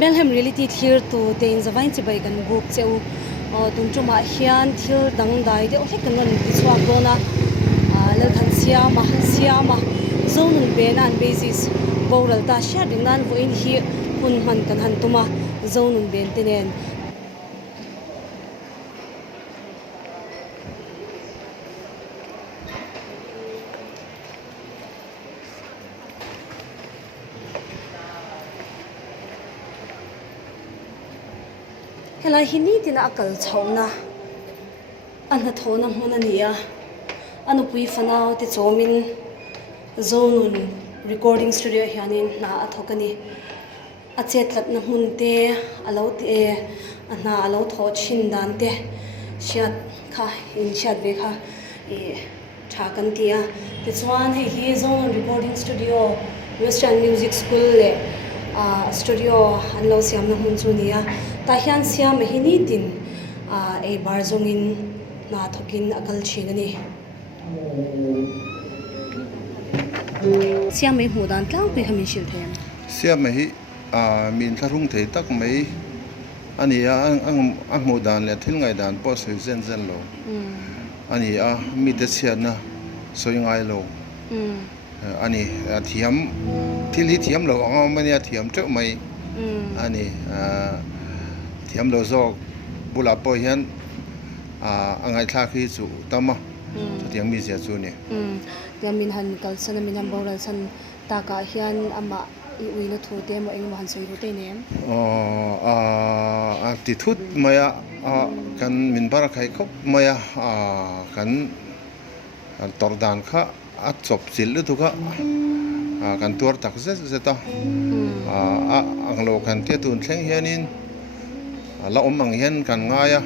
Belhem reality thlir tu te in zavain chi bai kan group cheu tumchuma hian thil dang dai de othek kan ron ti chuak dona Lalthansiama Zonun ben an basis boral ta sha dingnan voin hi hun man kan han tuma Zonun ben tenen hela hini tina akal chhauna anha thona hmuna nia anu pui fanau ti chomin Zonun recording studio hianin na athokani achetlat na hmunte alo te ana alo tho chin dan te shat kha in shat ve kha e thakan tia ti chuan hi Zonun recording studio Western Music School le studio anlo siam na hmun chu nia ta hian siam hini tin e barzongin na thokin akal chinani siam mai hudan tlang pe khamin shil them siam mai min tharung thei tak mai ania ang modan le thil ngai dan po soi zen zen lo ania mi de siana soi ngai lo ani thiam thil hi thiam lo anga mania thiam tre mai ani thiam lo zok bula po hian angai thla khi chu tama thiam mi sia chu ni gamin han kal sana minam boral san ta ka hian ama I uina thu te mo eng han soi ru te nem ti thut maya kan min bar khai khop maya kan tordan kha a chop chil lu thuka kan tur tak zeta anglo kan te tun thleng hianin la omang hian kan ngaya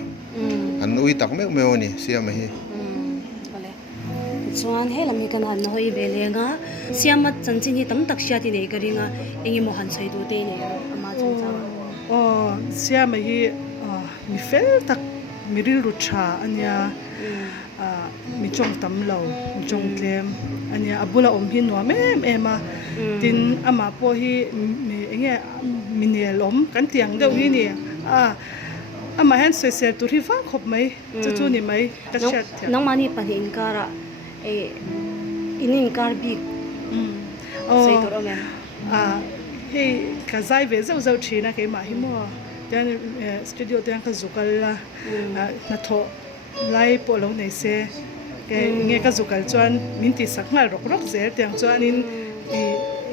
an ui tak mek meoni siam hi chuan helam hi kan han hoi velenga siamat chanchin hi tam tak shati nei karinga engi mo han soi du te ne ama changchang siam hi mi fel tak miril ru tha ania mi chong tam lo mi chong tlem ania abula om hi no mem ema tin ama po hi mi enge minel om kan tiang deuh hi ni ama han soi sel tur hi wang khop mai chu ni mai ka chat nang mani pahin kara e inin karbi sei to omen he ka zai ve zau zau thina ke ma hi mo dan studio dan ka zukal la na tho lai po lo nei se ke nge ka zukal chuan min ti sak ngal rok rok zer tiang chuan in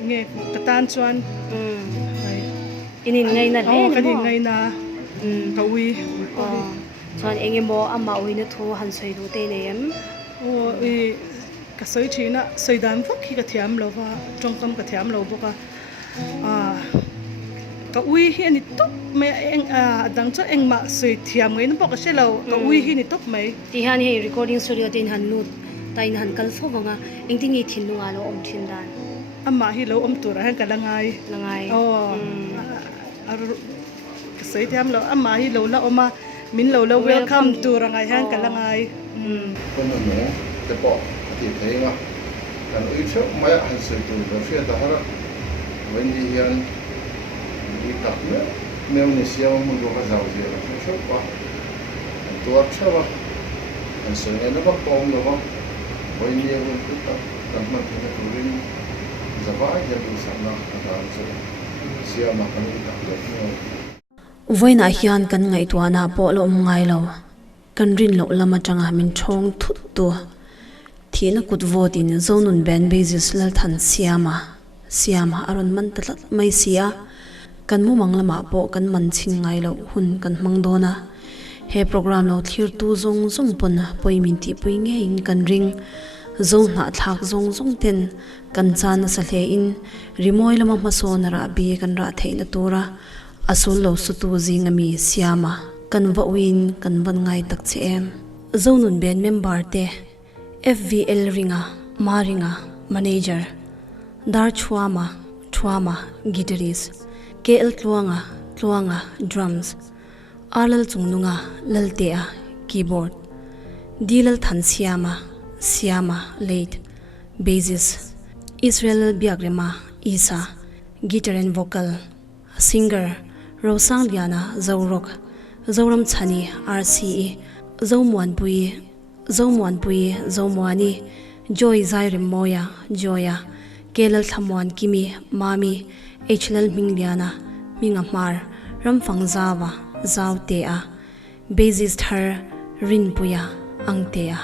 nge ka tan chuan inin ngai na le ka ni ngai na ka wi chuan enge mo ama uina thu han soi du te nem ka soi thina soidan vak hi ka thiam lo wa tongkam ka thiam lo boka ka ui hi ni top me eng dang cha eng ma soi thiam ngai no boka selo ka ui hi ni top mai ti han he recording studio tin han lut tain han kal so wanga engtingi thin nuwa lo om thin dan amma hi lo om tur han ka langai ar ka soi thiam lo amma hi lo la oma min lo welcome to rangai han ka langai kon no te po ti theinga kan ui chok mai han soi tu ro fia da har wen di hian di tak me meu ni sia mo do ka zau je la chok pa tu ap chawa han soi na ba pom no ba wen di ho tu ta kan ma tu na tu rin zava ya du sa na ka zo sia ma kan ui tak le voina hian kan ngai tuana po lo ngai lo kan rin lo lama tanga min thong thut tu thina kut votin Zonun ben basis Lalthansiama aron man tatlat mai sia kan mu manglama po kan man chin ngai lo hun kan mangdona he program lo thlir tu zong pon poimin ti pui nge in kan ring zong na thak zong ten kan chan sa hle in rimoi lama masona ra bi kan ra theina tura asul lo su tu zingami siama kan va win kan van ngai tak che em Zonun ben member te FVL ringa maringa manager dar chuama guitarist KL tluanga drums Arlal chungnunga laltea keyboard Lalthansiama late bassist Israel biagrema isa guitar and vocal singer rosang liana zorok zoram chani RCE zomuanpui zomuani joy zairim moya joya kelal thamwan kimi mami hlal mingliana mingamar ramfang zawa zawtea bassist thlir rinpuya angtea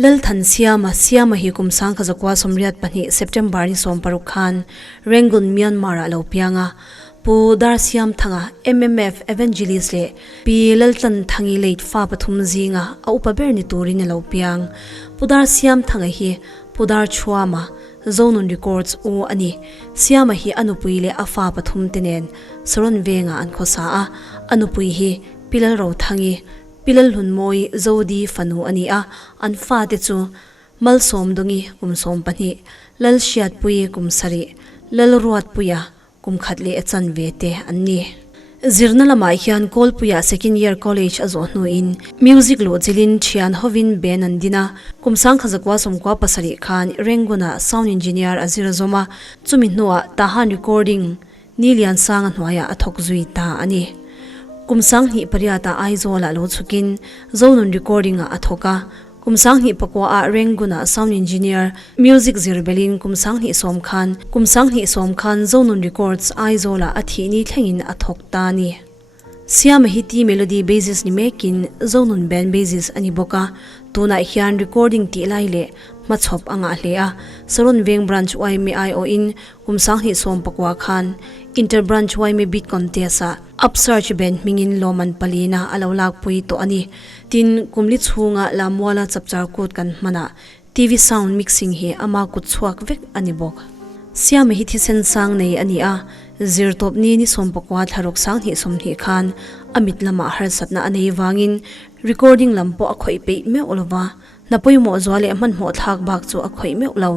Lalthansiama siama hi kumsang khazakwa somriat pani September ni somparuk khan Rangoon Myanmar alo pianga pu dar siam thanga MMF evangelist le pi laltan thangi late fa pathum zinga au paber ni turin alo piang pudar siam thanga hi pudar chuama Zonun records o ani siama hi anupui le afa pathum tenen saron venga an khosa a anupui hi pilal ro thangi pilal hun moi zodi fanu ani a an fa te chu mal som dongi kum som pani lal shiat pui kum sari lal ruat puya kum khatle achan vete anni zirna lama hian kol puya second year college azo nu in music lo chilin thian hovin ben andina kumsang khajakwa somkwa pasari khan renguna sound engineer azira zoma chumi nuwa tahan recording nilian sang anwaya athok zui ta ani kumsang hi pariata aizola lo chukin zonun recording a athoka kumsang hi pakwa a renguna sound engineer music zirbelin kumsang hi somkhan zonun records aizola athi ni thlengin athokta ni siam hi ti melody basis ni mekin zonun band basis ani boka tuna hian recording ti laile machop anga hlea saron veng branch wai me io in kumsang hi som pakwa khan inter branch wai me beat contest a upsearch band mingin loman palina alawlak pui to ani tin kumli chhunga lamwala chapchar kut kan mana TV sound mixing hi ama kut chuak vek ani bok siam hi thisen sang nei ani a zir top ni som pakwa tharok sang hi som hi khan amit lama har satna anei wangin recording lampo akhoi pe me olwa napoi mo zwale man mo thak bak chu akhoi me ulo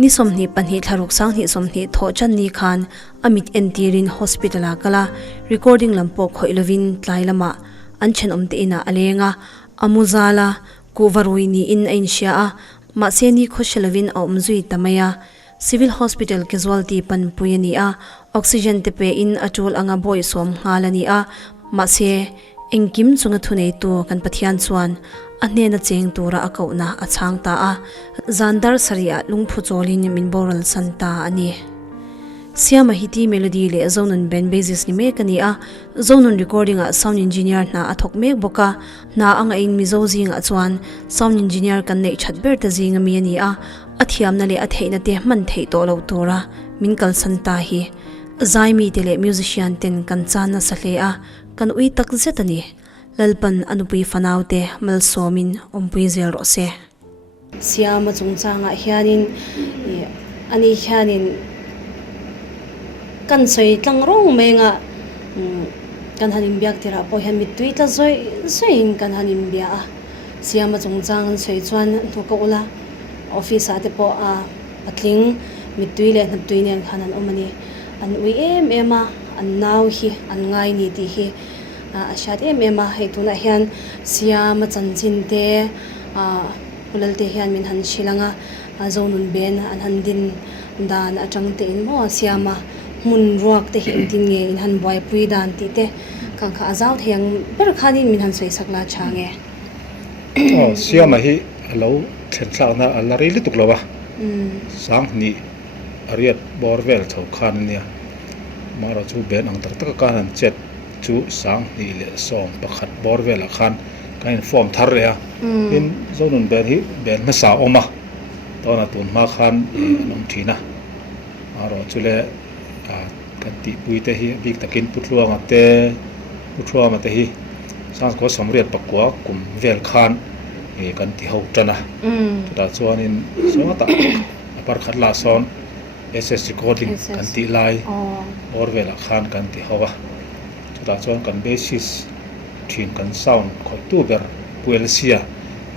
ni som ni panhi tharok sang hi som ni tho chan ni khan amit entirin hospital kala recording lampo khoi lovin tlailama anchen omte ina alenga amuzala kuvaruini in ainsha ma seni khoshelovin omzui tamaya civil hospital casualty Vanpui a oxygen tepe in atul anga boy som ngalani a ma se engkim chunga thunei tu kan pathian chuan ane na cheng tura akauna achang ta a zandar saria lungphu cholin min boral santa ani siama hiti melody le zonun band basis ni mekani a zonun recording a sound engineer na athok mek boka na anga in mizozing a chuan sound engineer kan nei chatber ta zinga mi ani a athiam na le atheina te man thei to lo tora min kal santa hi zaimi tele musician ten kan chana sahle a kan ui tak zetani lalpan anupui fanaute mal somin ompui zel ro se siama chungchanga hianin ani hianin kan soi tlang rong menga kan hanin biak tira po hian mitui ta zoin kan hanin bia a siama chungchang soi chuan thuka ula office ate po a patling mitui le naptui nen khanan omani an ui ema an naw hi an ngai ni ti hi ashat ema heituna hian siama chanchin te ulalte hian min han shilanga zonun ben an handin dan atangte in mo siama mun ruak te hin tin nge in han boy pui dan ti te kan kha azaw theng ber khanin min han soi sakla change siama hi alo thenthla na alari li tuklawa sang ni ariat borvel tho khan nia mara chu ben ang tak tak ka han chet chu sang ni le som pakhat borvel a khan kain form thar rea in zonun ben hi ben ma sa oma tona tun ma khan nom thina aro chule kan ti pui te hi big takin putluanga te hi sang ko samriat pakwa kum vel khan kan ti ho tana ta chuan in sota apar khat la son SS recording kan ti lai orvela khan kan ti howa ta chuan kan basis thin kan sound khoi tu ber puelsia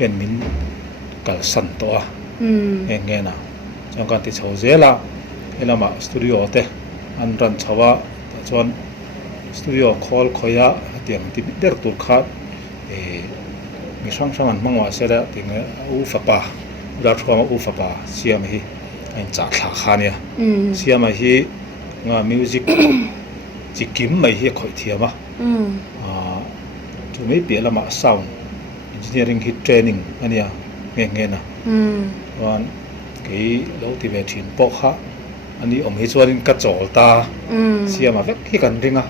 en min kal san to a engena chuan kan ti chhozela elama studio te an ran chawa ta chuan studio call khoya tiang ti der tur khat mi sang sang an mangwa sera tinga u fapa da thwa u fapa siam hi ein cha thla khania siam hi nga music chỉ kiếm mấy hi khởi thiam á chúng mấy biết là mà sound engineering hit training anh à nghe nè còn cái lâu thì về chuyển bộ khác anh đi ông hi cho nên cắt chỗ ta xia mà vét khi cần riêng à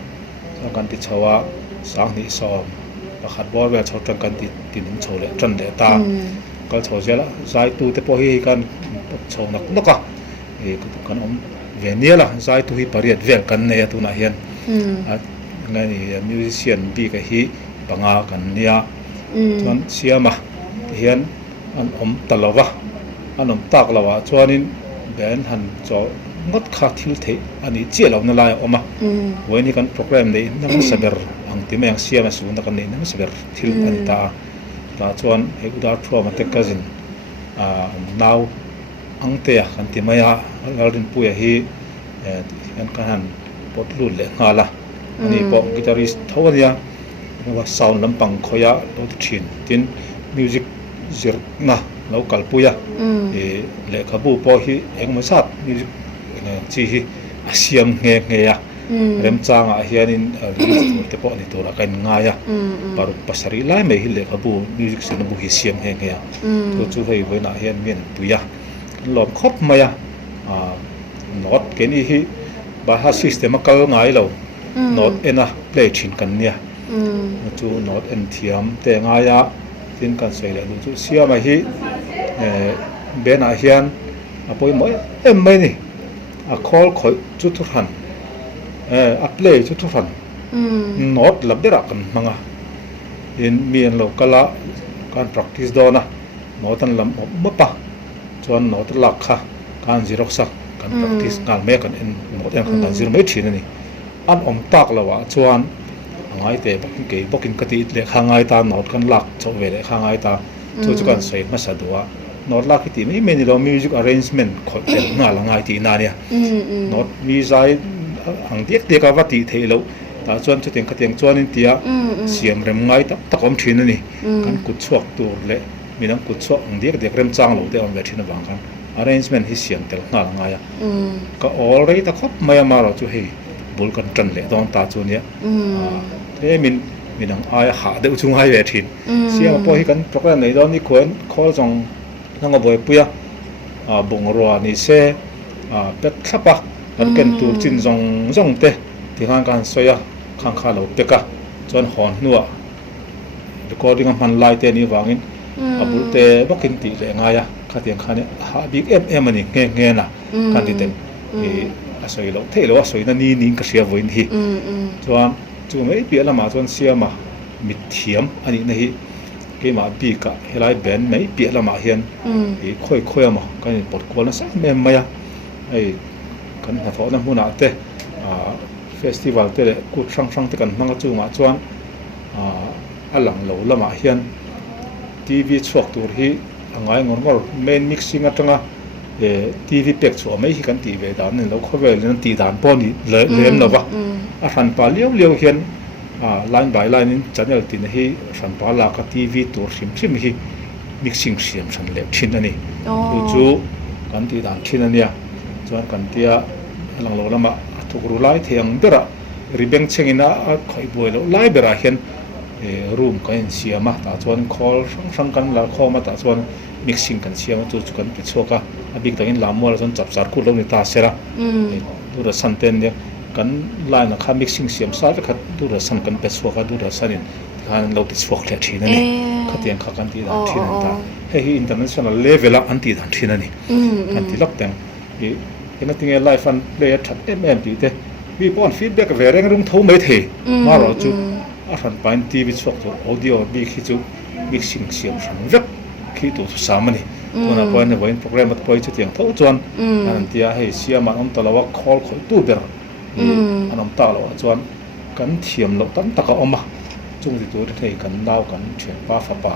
cho cần thì cháu à sáng thì sớm và khát bò về cháu chân cần thì tìm cháu để chân để ta có cháu sẽ là giải tu thì bỏ hi cần cháu nó cả thì cần ông về nia là giải tu hi bariat về cần này tu na hian ngay này musician bị cái hi bằng à cần nia chọn xia mà hian anh ông talawa anh ông tak lawa cho nên bên hắn cho ngót khát thiếu thế anh ấy chia lâu nó lại ông mà với những cái program này nó mới saber ang tim yang xia mà xuống nó cái này nó mới saber thiếu anh ta chọn hệ udar pro mà cái gì now ang te kan ti maya Vanpui hi kan kan pot lu le ngala ani po guitarist thawnia wa sound lampang khoya lo thin tin music zir na local puya le khabu po hi engma sat music chi hi asiam nge ya rem changa hianin te po ni tora kan nga ya paru pasari lai me hi le khabu music sen bu hi siam nge ya to chu hei we na hian men puya lom khop maya not ke ni hi ba system kal ngai lo not ena play thin kan nia chu not en thiam te nga ya tin kan sei le chu sia ma hi ben a hian apoi moi em mai ni a call khoi chu thu han a play chu thu han not lab dera kan manga in mian lo kala kan practice do na notan lam mapa chuan not lak kha kan zirok sak kan practice ngal me kan in not en kan zir me thin ani an om tak lawa chuan ngai te bokin kati le khangai ta not kan lak chaw ve le khangai ta chu kan sei ma sadua not lak ti me meni lo music arrangement khoi te nga la ngai ti na nia not mi zai ang tiek te ka wati theilo ta chuan chu teng khateng chuan in tia siam rem ngai ta takom thin ani kan kut chuak tur le minang kut chuak ang dek rem chang lo te on ve thin awang kan arrangement hi siam tel nga la ngai ka all rei ta khop maya ma ro chu hei bul kan tran le don ta chu nia thế mình đang ai hạ được chung hai về thìn, xem mà bôi cái program này đó ni khuyên khó trong năng ở bôi bia, bùng rùa ni xe, bét khắp à, hắn cần tu chín rong tê, thì hắn can xoay à, khang khá lâu tê cả, cho nên hòn nua, recording âm thanh live tê ni vang in, bul tê bắc kinh tỷ lệ ngay à, các tiếng khán hạ big em anh nghe na, can đi tên, thì xoay lâu thế lâu xoay na ni cái xe với ni, cho chú mấy biết là mà chọn xe mà mít thiếm anh ấy này cái mà bị cả hay là bên mấy biết là mà hiện cái khơi mà cái này bột qua nó sắc mềm maya ấy cái này thọ năm hôm nào thế festival thế cút sang thế cần mang chú mà chọn ăn lẩu lẩu là mà hiện TV chuộc tuổi hi ngay ngon ngon main mixing ở trong TV bẹt chuộc mấy cái TV đó nên lâu khơi về nên TV đàn pon lên là vậy phần pa liêu hiền line by line channel tin hi phần pa la ka TV tur sim hi mixing siam san le thin ani chu kan ti dan thin ania chuan kan tia lang lo lama thukru lai thiang bera ribeng chengina khoi boi lo lai bera hian room kan siama ta chuan call sang kan la khoma ta chuan mixing kan siama chu kan pi choka abik tangin lamwal chuan chapsar ku lo ni ta sera tu ra santen ne kan lai na kha mixing siam sa ve khat du ra san kan pe chhuaka du ra sanin khan lo ti chhuak le thina ni khatiang kha kan ti dan thina ta he international level a anti dan thina ni kan ti lak teng e ena tinge live fan play that ti te bi pon feedback ve reng rum tho mai the ma ro chu a ran pain tv chhuak to audio bi khi chu mixing siam san vek khi tu samani tuna point voin program at poi chu tiang tho chuan an tia he siama om talawa call khoi tu ber anam ta lo chuan kan thiam lo tam taka oma chung ti tu thei kan dau kan thien pa fa pa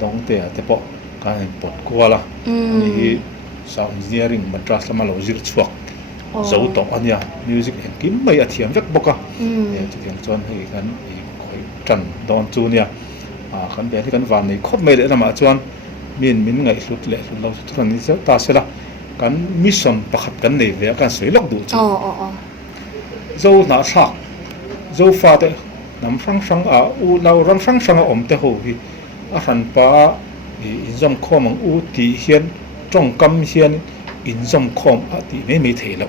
dong te po kan pot kwala ni sound engineering madras lama lo zir chuak zo to ania music en kim mai athiam vek boka chu tiang chuan hei kan khoi tran don chu nia kan be kan van nei khop mai le lama chuan min ngai hlut le lo thran ni ta sela kan mission pakhat kan nei ve kan sei lok du chu zo na sak zo fa te nam sang u lau ran sang om te ho hi a ran pa in zom khom ang u ti hian trong kam hian in zom khom a ti me thei lo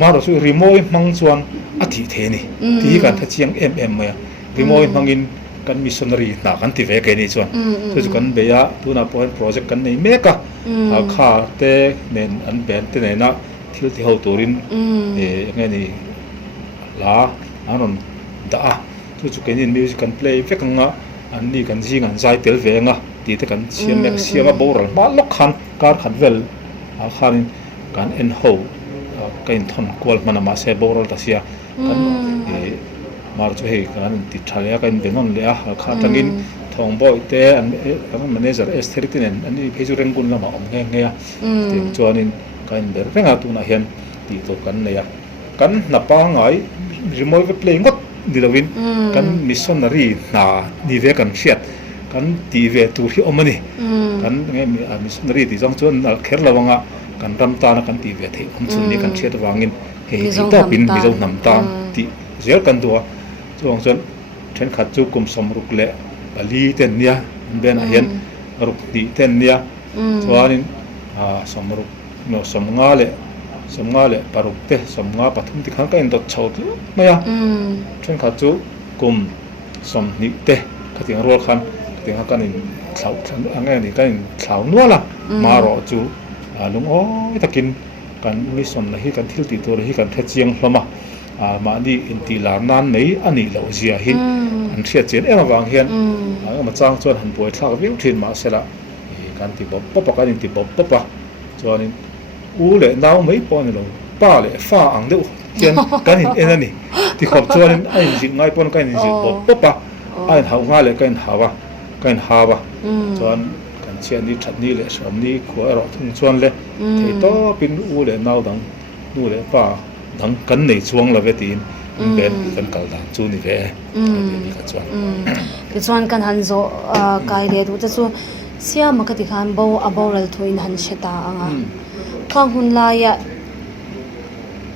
ma ro su rimoi mang chuan a thi the ni ti kan tha chiang ma rimoi mangin kan missionary na kan ti ve ke ni chuan chu kan be ya tuna point project kan nei me ka a kha te nen an ben te nei na thil ti ho turin nge ni la aron da chu kan in music kan play ve kan nga an ni kan zing an zai tel ve nga ti te kan siam a boral ma lok khan kar khan vel a khan kan en ho kain thon kol mana ma se boral ta sia kan mar chu he kan ti thalia kan benon le a kha tangin thong boy te an manager s30 nen ani pheju ren gun lama om nge ya ti chuanin kan ber renga tu na hian ti to kan ne ya kan na pa ngai remove play ngot dilawin kan missionary na ni ve kan khiat kan ti ve tu hi omani kan nge missionary ti jong chuan al kher lawanga kan ram ta na kan ti ve thei om chun ni kan khiat wangin he to pin mi zo nam ta ti zel kan duwa chuang chuan then khat chu kum som ruk le ali ten nia ben a hian ruk ti ten nia chuanin som ruk no som nga le paruk te som nga pathum ti khan ka in dot chho maya then khat chu kum som ni te khating rol khan khating ha kan in thlau angai ni kan in thlau nuala ma ro chu lung oi takin kan mi som na hi kan thil ti tur hi kan the chiang hloma ma ni in ti la nan nei ani lo zia hin an thia chen em awang hian ma chang chuan han boithlak viu thin ma sela kan ti bop pa kan ti bop pa chuan in u le naw mai pon lo pa le fa ang deuh chen kan in en ani ti khop chuan in ai jing ngai pon kan in jing bop pa ai hau nga le kan hawa chuan kan chian ni that ni le som ni khua ro thung chuan le thei to pin u le naw dang nu le pa dang kan nei chuang la ve tin ben kan kal da chu ni ve ni ka chuan ti chuan kan han zo kai le tu chu siam ka ti khan bo a boral thoin han sheta anga khang hun la ya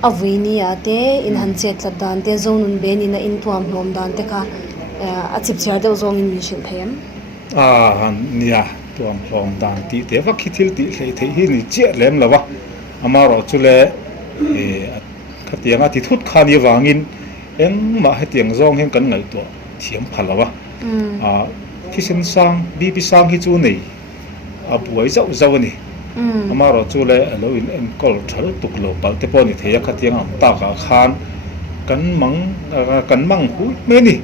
avini ya te in han chet la dan te zonun ben in in tuam hlom dan te ka a chip char de zong in mi shin them han nia tuam hlom dan ti te va khithil ti hlei thei hi ni che lem lawa amaro chule khatianga ti thut khani wangin eng ma hetiang zong hen kan ngai to thiam phalawa kisen sang bi sang hi chu nei a buai zau zau ni amaro chule alo in en kol thal tuk lo pal te poni theya khatianga ta ka khan kan mang hu me ni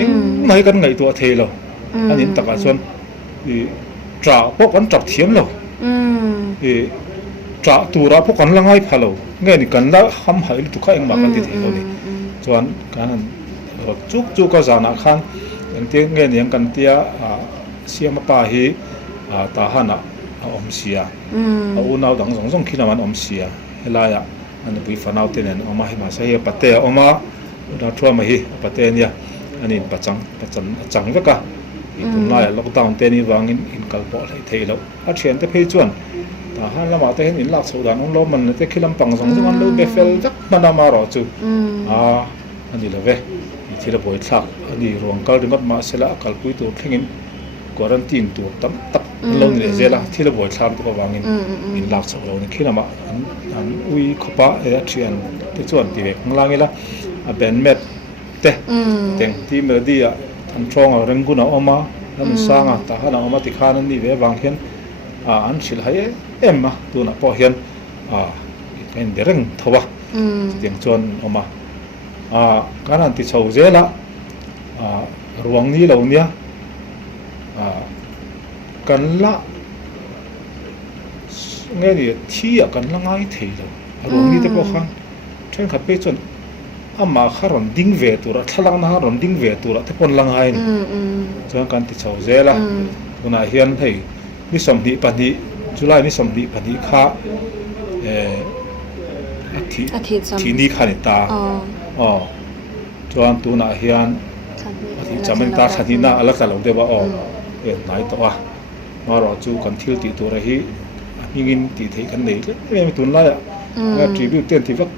eng mai kan ngai to thelo anin taka chuan tra pok an trak thiam lo tra tura pok an langai phalo nge ni kan la ham hai tu kha eng ma kan ti thelo ni chuan kan chuk ka zana khan eng te nge ni kan tia siam pa hi ta hana om sia u nau dang zong khina man om sia helaya an bui fanau ten en oma hi ma sa hi pate oma na thua ma hi pate nia anin pachang veka itun lai lockdown te ni wangin in kalpo lai theilo a thian te phei chuan ta han lama te hin in lak chhodan ong lo man te khilam pang zong an lo be fel jak mana ma ro chu ani love i thila boithlak ani rong kal rimat ma sela kalpui tu thlengin quarantine tu tam tak lo ni zela thila boithlak tu wangin in lak chho lo ni khilama an ui khopa e thian te chuan ti ve nglangila a ben met te teng ti melody a an chong a renguna oma an sanga ta hana oma ti khan ni ve wang hian an thil hai emma tuna po hian kan dereng thowa tiang chuan oma kan an ti chho zela ruang ni lo nia kan la nge ni thi a kan la ngai thei lo ruang ni te po khan then khat pe chuan ama kharon ding ve tura thalang na ron ding ve tura te pon langai ni chuan kan ti chho zela tuna hian hei ni som ni pani July ni som ni pani kha thi ni khani ta chuan tuna hian athi chamen ta thani na alak ta lo de ba nai to ma ro chu kan thil ti tur hi hingin ti thei kan nei le me tun la ya tribute ten ti vak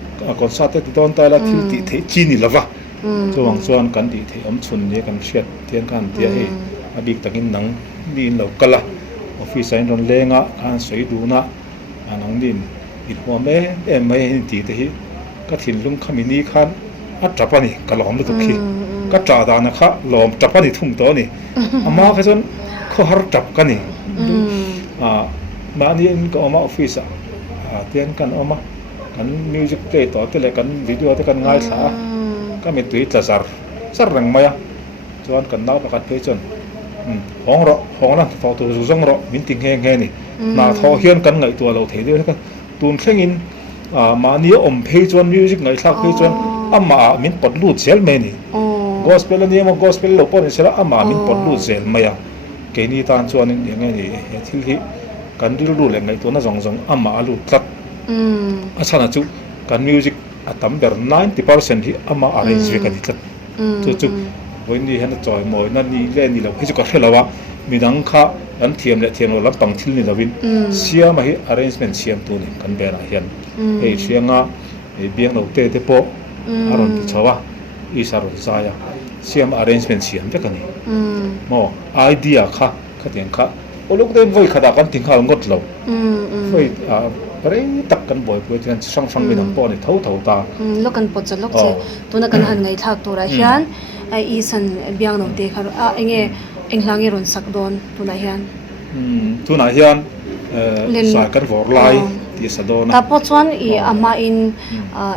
concert ti ton ta la thil ti thei chi ni lova chuang chuan kan ti thei om chun ni kan hriat tian kan tia hi abik takin nang din lo kala office in ron lenga kan soi duna anang din in hua me em mai hin ti te hi ka thin lum khamini khan a trapani kalom lu tu khi ka tra da na kha lom trapani thum to ni ama kha chon kho har trap kani ma ni in ko ma office tian kan oma kan music play to te le kan video te kan ngai thla ka mi tui tla sar rang maya chuan kan nau pakat pe chon hong la photo zu zong ro min ting he ni na tho hian kan ngai tua lo thei de ka tun thleng in ma ni om phei chuan music ngai thlak phei chuan ama min pot lu chel me ni gospel ni mo gospel lo pon sela ama min pot lu zel maya ke ni tan chuan in ngai ni he thil hi kan dil ru le ngai to na zong zong ama alu tlat asana chu kan music atam ber 90% hi ama arrange ve kan tlat chu với ni hen choi moi na ni le ni lo hi chu ka helawa midang kha an thiam le thiam lo lampang thil ni lovin siam hi arrangement siam tu ni kan bera hian ei thianga ei biang lo te po aron ti chawa i saron saya siam arrangement siam ve kan ni mo idea kha tiang kha oluk de voi khada kan ting khal ngot lo voi pare tak kan boy poi tian sang minang po ni thau ta lo kan po chalok che tuna kan han ngai thak tura hian ai isan biang no te khar enge englangi ron sak don tuna hian sa kan vor lai ti sa don ta po chuan i ama in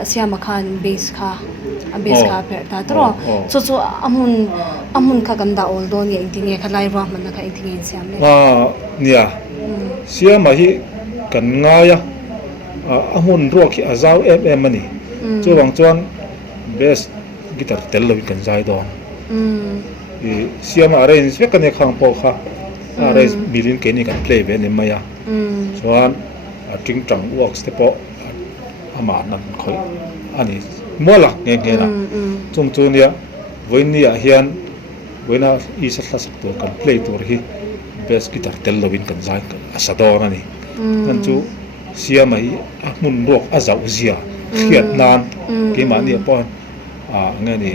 siama khan base kha pe ta tro chu amun kha kan da ol don ye intinge khalai ra man na kha intinge siam le nia siama hi kan nga ya amun ro ki azau em ani chu wang chuan best guitar tel lo kan zai do siam arrange ve kan khang po kha arrange milin ke ni kan play ve ni maya chuan ting tang works te po ama nan khoi ani mola nge na chung chu nia voinia hian voina i sa thla sak to kan play tur hi best guitar tel lo kan zai asador ani kan chu siam ai mun rok azau zia khiat nan ke ma ni pon nghe ni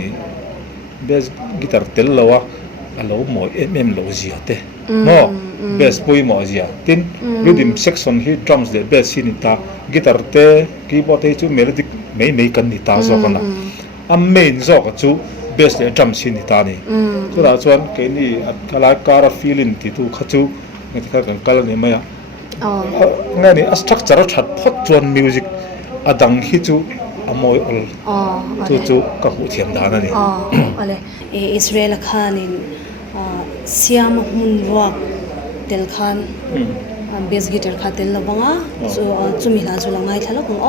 bass guitar tel lawa alo mo em lo zia te no bass pui mo zia tin rhythm section hi drums le bass hi ni ta guitar te keyboard te chu melodic mei kan ni ta zo kana main zo ka chu bass le drums hi ni ta ni chu da chuan ke ni kala kara feeling ti tu kha chu nge ka kan kal ni maya nghe ni a structure that phot chuan music adang hi chu amoi ol chu ka hu thiam da na ni ale Israel khan in siam mun rock tel khan bass guitar kha tel lawanga chu mi la chu langai thala kung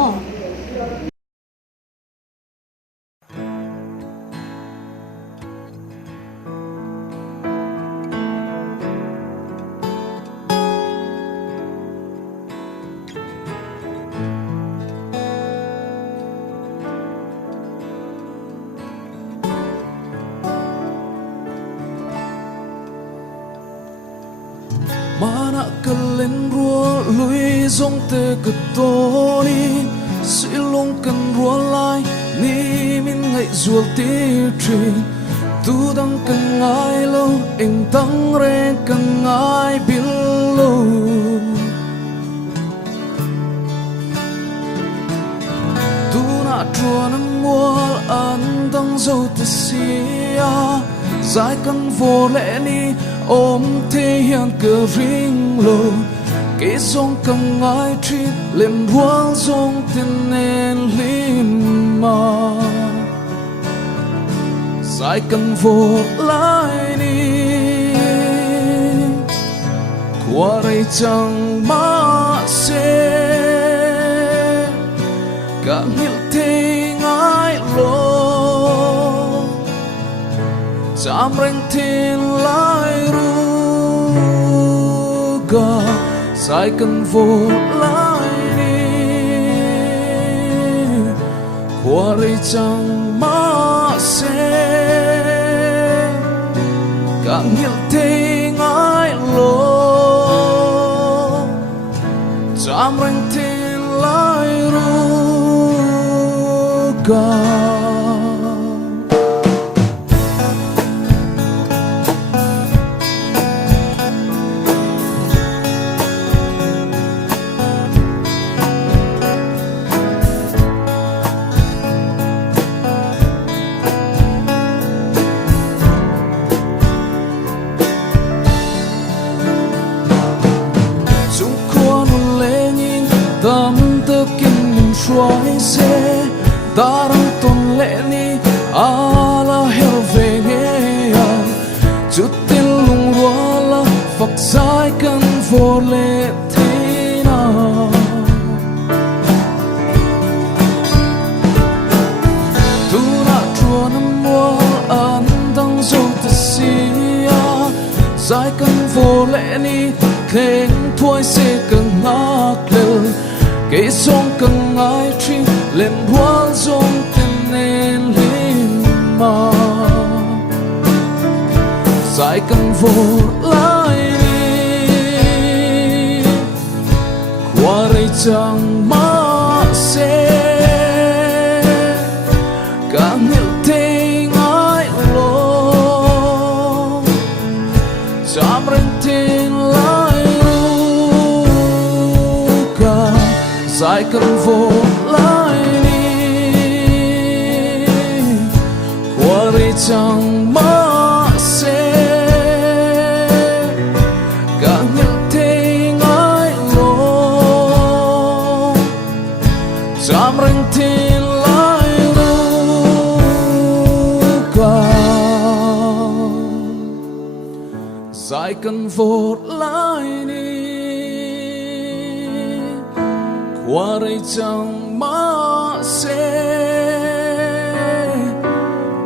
mana kalen rua lui zong te ka toni silong kan rua lai ni min ngai zual ti trin tu dang kan ngai lo eng tang re kan ngai bil lo tu na truan mual an dang zo te sia zai kan vo le ni ôm thế hian cơ ring lo cái sông cầm ngai tri lên ruang sông tên nên lim ma sai cần vô lại ni qua đây chẳng má xe cả hiểu thế ngai lo chạm ranh thiên lại ruga sai cần vô lại đi qua đây chẳng má xe càng hiểu thế ngại lo chạm ranh thiên lại ruga try se darang ton le ni ala hel ve nge ya chút tin lung ruala phật sai kan for le thina tu na chua nam mo an dang zo ta sia sai kan for le ni khen thôi se kan ngak le cái song cần ai chi lên hoa song tên nên lên mà sai cần vô lại qua đây chẳng mà sẽ càng hiểu thế ngại lo chạm rừng thiên lại sai cần vô lại đi qua đây chẳng mà sẽ càng nhận thấy ngại lo chạm ranh thiên lại cả sai cần vô lại đi qua đây chẳng mà sẽ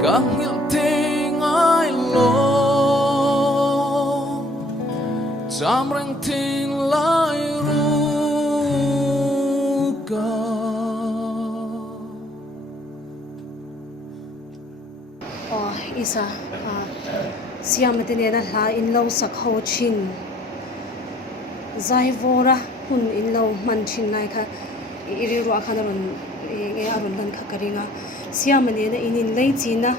càng hiểu thế ngại lo chạm răng thiên lại ru cả isa siam tene na la in lo sak ho chin zai vora hun in lo man chin nai kha iri ru akhan ron nge arun lan kha karinga siam ne na inin lei china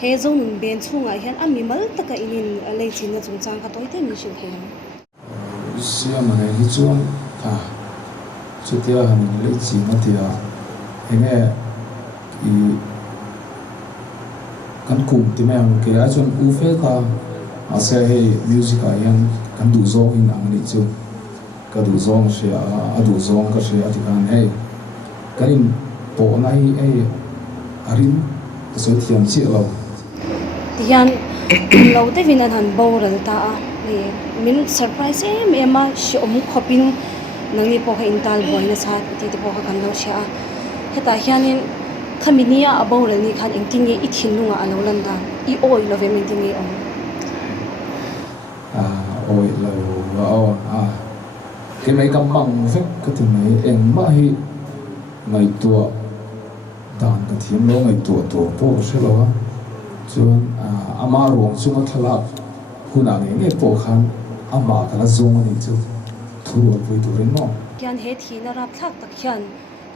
he zonun ben chunga hian ami mal taka inin lei china chungchang kha toite mi shin he siam ne hi chuan ka chutia han lei china tia enge I kan kum ti mang ke a chon u fe ka a se he music a yan kan du zong in ang ni chu ka du zong she a du zong ka she a ti kan he kanin po nai e arin ta so thiam chi lo hian lo te vin an han boral ta a ni min surprise em a shi om khopin nangi po ha intal boina sa ti te po ha kan lo sha heta hianin khaminia aboral ni khan engtinge I thinunga alo landa I oi love mentinge om oi lo wa ke mai kam mang vek ka ti mai eng ma hi ngai tua dan ka thiam lo ngai tua to po se lo wa chuan ama rong chunga thalak huna nge po khan ama kala zong ani chu thuro pui turin no kian he thina rap thak tak hian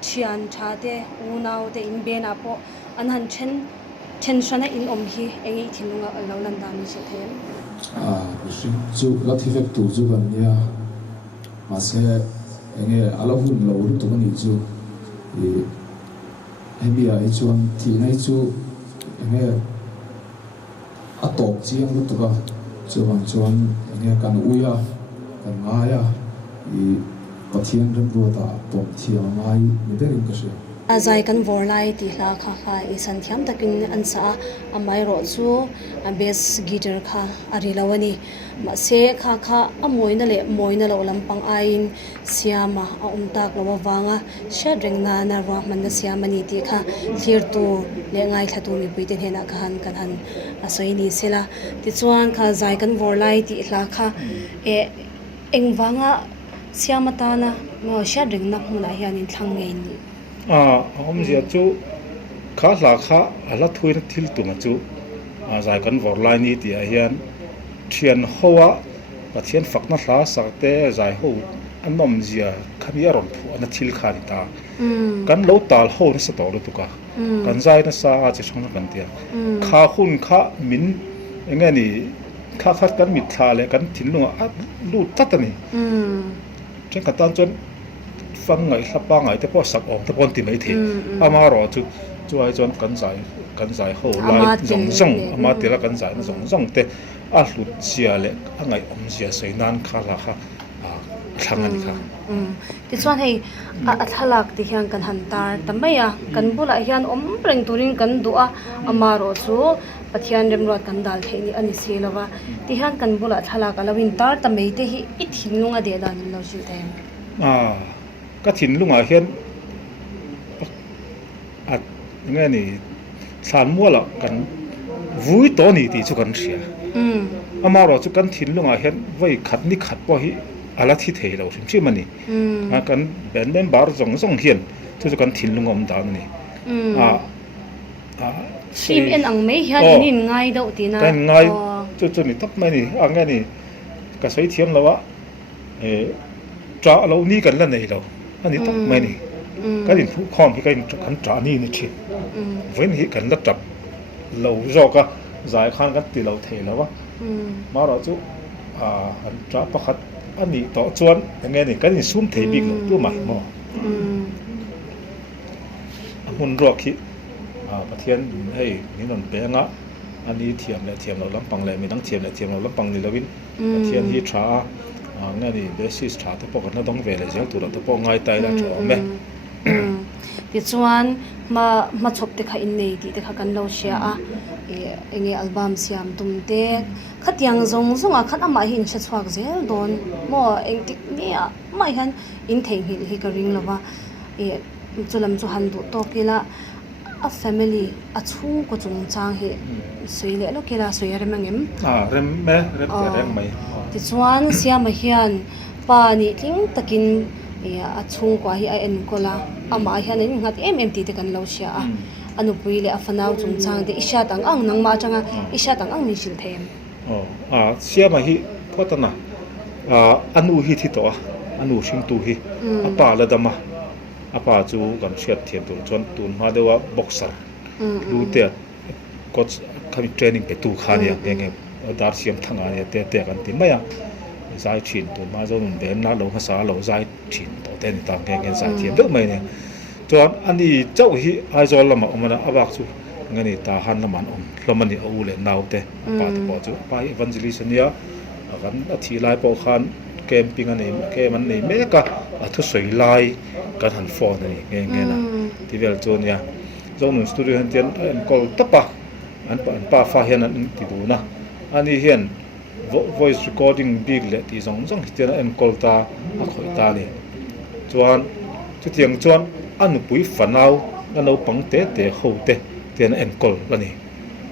chian thate unau te in ben apo an han tension in om hi engi thinunga alo landa ni se them chu la thi vek tu chu ban ya ma se enge ala hun lo ru tu ni chu bia I chuan thi nai chu enge a tok chiang lu tu ka chuan enge kan uya kan ngaya pathian ram ruata pom thiam mai ni derin ka she azai kan vorlai ti hla kha kha isan thiam takin ansa amai ro chu a bass guitar kha ari lawani ma se kha kha amoina le moina lo lampang ain siama a umtak lo wanga shadreng na na ra man na siama ni ti kha thlir tu le ngai thatu mi puite hena khan kan han asoi ni sela ti chuan kha zai kan vorlai ti hla kha engwanga siama ta na mo shadreng na hmuna hianin thlang ngei ni om zia chu kha la kha ala thuina thil tu ma chu zai kan vor lai ni ti a hian thian hoa pathian fakna hla sakte zai ho anom zia khami aron phu ana thil kha ni ta kan lo tal ho na sa to lu tu ka kan zai na sa a che chhong na kan tia kha hun kha min engani kha khat kan mit thla le kan thinlunga a lu tatani chen ka tan chon fang ngai hlapa ngai te po sak om te pon ti mai thi ama ro chu ai chon kan zai ho lai zong ama tela kan zai na zong te a hlut sia le a ngai om sia sei nan kha la kha thlang ani kha ti chuan hei a thalak ti hian kan han tar tamaya kan bula hian om reng turin kan du'a amaro chu pathian remrot kan dal theini ani silawa ti hian kan bula thalak alawin tar tamei te hi I thin lunga de dan lo sil te ka thin lunga hian a nge ni thlan muala kan vui to ni ti chu kan ria amaro chu kan thin lunga hian voi khat ni khat po hi ala thi thei lo rim chi mani kan ben ben bar zong zong hian chu kan thin lungom dan ni chim en ang mei hian inin ngai do ti na kan ngai chu ni tap mai ni anga ni ka sei thiam lawa tra lo ni kan la nei lo ani tap mai ni ka din thu khom hi kan tra ni ni thi wen hi kan la tap lo zo ka zai khan kan ti lo thei lawa ma ro chu an tra pakhat ani to chuan nge ni kan sum thei bik lo tu mai mo amun ro khi pathian hei ni non penga ani thiam lo lampang le mi dang thiam lo lampang ni lovin pathian hi tha nga ni bassist tha te pok na dong ve le jang tu la te pok ngai tai la tho me ti chuan ma chop te kha in nei ti te kha kan lo sia a enge album siam tum te khatiang zong zonga khat ama hin che chhuak zel don mo eng tik ni a mai han in thei hil hi ka ring lawa chulam chu han du to kila a family a chung ko chung chang hi sui le lo kila sui rem ngem rem mai ti chuan siama hian pa ni tling takin a chung kwa hi a en kola ama hian in ngat em ti te kan lo sia a anu pui le afanau chung chang de isha tang ang nang ma changa isha tang ang ni sil them siama hi photana anu hi thi to anu sing tu hi apa la dama apa chu kan siat thiam tu chon tun ma dewa boxer lu te coach khami training pe tu khania nge dar siam thanga ne te kan ti maya zai chin tu ma zo nun dem na lo ha sa lo zai chin to ten ta nge zai thiam de mai ne chon ani chau hi ai zol lama omana awak chu ngani ta han laman lomani au le nau te pa te po chu pa evangelist nia kan athi lai po khan camping ani ke man nei me ka athu soi lai kan han phone ani nge na ti vel chon ya Zonun studio han tian an kol tapa an pa fa hian an ti du na ani hian voice recording big le ti zong zong tian an kol ta a khoi ta ni chuan chu tiang chuan an pui fanau ano pang te ho te tian an kol lani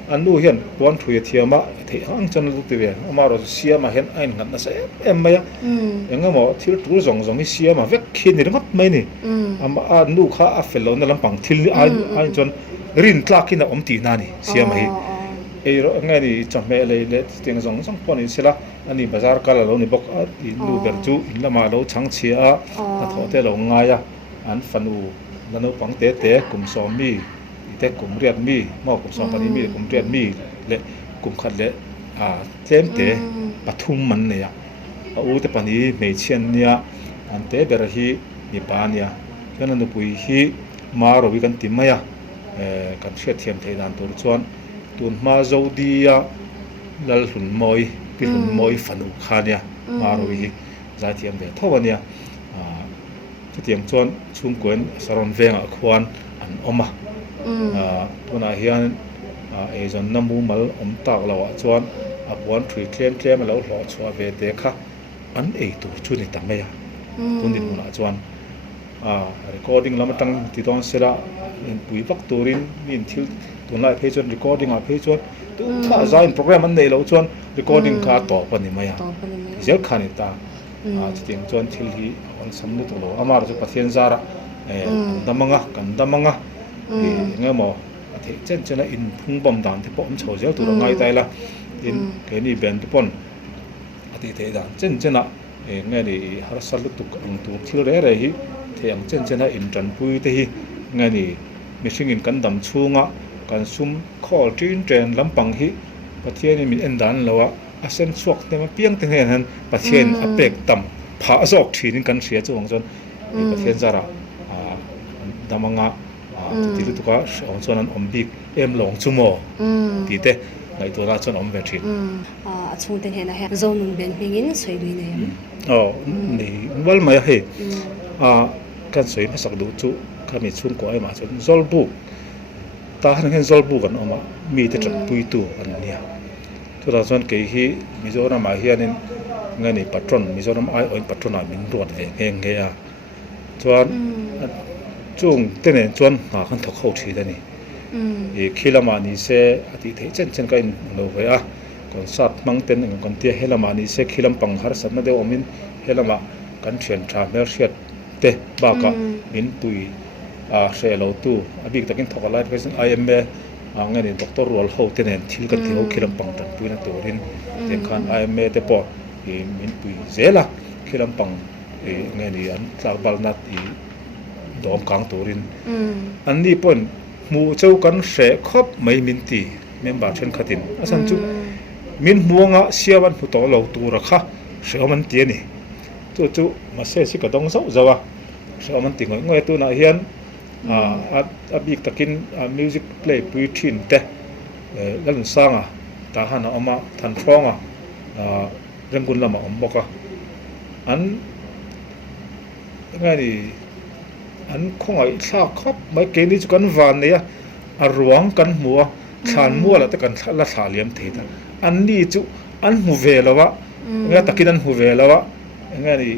anu hian puan thui thiama thei hang chan lu ti ve amaro siama hian ain ngan na se em maya engamo thil tur zong zong hi siama vek khin ni mat mai ni ama anu kha a felo na lampang thil ni ain chon rin tlakin om ti na ni siama hi ero ngani chame le ting zong zong pon in sila ani bazar kala lo ni bok a ti lu ber chu in lama lo chang chia a tho te lo ngaya an fanu lano pang te kum so mi te kum riat mi mo kum so pani mi kum riat mi le kum khat le tlem te pathum man ne ya u te pani me chen nia an te ber hi ni pa nia kana nu pui hi ma ro wi kan ti maya kan hriat thiam thei dan tur chuan tun ma zo dia lal hun moi pi hun moi fanu khania ma ro hi za thiam be thawania tiang chuan chung koin saron venga khwan an oma tuna hian e zon namu mal om tak lawa chuan a puan thui tlem lo hlo chua ve te kha an ei tur chu ni tameya tun din huna chuan recording lamatang ti don sera in pui vak turin min thil tunlai phe chuan recording a phe chuan tu tha zain program an nei lo chuan recording kha to pani maya zel khani ta tiang chuan thil hi on samnu to lo amar chu pathian zara kan damanga ngemo the chen in phung bom dan te pom chho zel tu ngai tai la in ke ni ben te pon ati te dan chena nge ni har sal tu ang tu thil re hi the ang chena in tran pui te hi nge ni mishing in kan dam chunga kan sum khol tin tren lampang hi pathian min en dan lawa a sen chuak te ma piang te han pathian a pek tam pha zok thin kan ria chuang chon pathian zara damanga ti lu tuka on chon an ombik em long chumo ti te ngai tu na chon om ve thin a chung ten hena he zonun ben hingin soidui nei ni wal mai he kan soi ma sak du chu kami chung ko ai ma chon zol bu ta han hen zol bu kan oma mi te chak pui tu an nia tu ra chon ke hi mizoram ma hianin ngani patron mizoram ai oin patron a min ruat ve nge a chuan chung tenen chuan nga kan thok ho thi da ni khilama ni se ati thei chen kai no ve a kon sat mang ten kon tia helama ni se khilam pang har sat na de omin helama kan thian tha mer hriat te ba ka min pui a shelo tu abik takin thokalai person IMA ngani doctor rol ho tenen thil ka ti ho khilam pang tan pui na torin ten khan IMA te po min pui zela khilam pang ngani an tlak bal nat dom kang torin an ni pon mu chau kan hre khop mai min ti member chen khatin asan chu min muanga siawan hu to lo tu ra kha hreman ti ni chu ma se si ka dong zo zawa hreman ti ngoi tu na hian a bik takin music play pui thin te lan sanga ta hana ama than thonga rengun lama omboka an ngani an khongai thla khop mai ke ni chu kan van ne a ruang kan mua than mua la te kan la thla liam theita an ni chu an mu ve lawa nga takin an mu ve lawa nga ni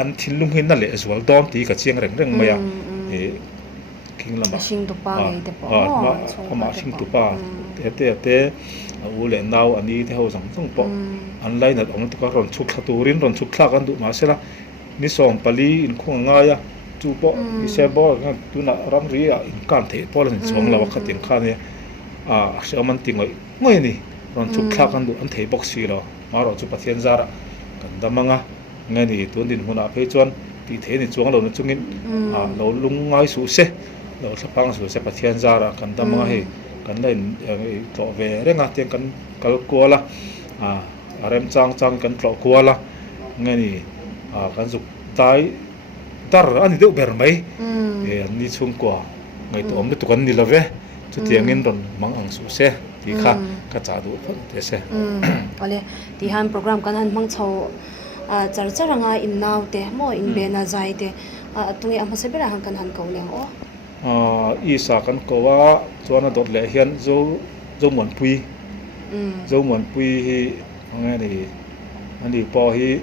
an thilung hin na le aswal dom ti ka chiang reng maya king lama sing tu pa ngai te po ma sing tu pa te u le naw ani te ho sang chung po an lai na ong tu ka ron chuk thla turin ron chuk thla kan du ma sela ni som pali in khong nga ya chu po ni se bo tu na ram ri a in kan the po lan chong lawa khatin kha ne shaman ti ngoi ni ron chuk thla kan du an thei box si lo ma ro chu pathian zara kan damanga ngani tun din huna phe chuan ti the ni chuang lo na chungin lo lung ngai su se lo sapang su se pathian zara kan damanga he kan len to ve renga tiang kan kal kuala rem chang kan tlo kuala ngani kan zuk tai tar ani deuh ber mai ni chung kwa ngai to om tu kan ni love chu tiangin ron mang ang su se ti kha ka cha du te se ole ti han program kan han mang chho char charanga in naw te mo in be na zai te tungi am se bera han kan han ko le o isa kan ko wa chuan a dot le hian zo mon pui hi ngani ani po hi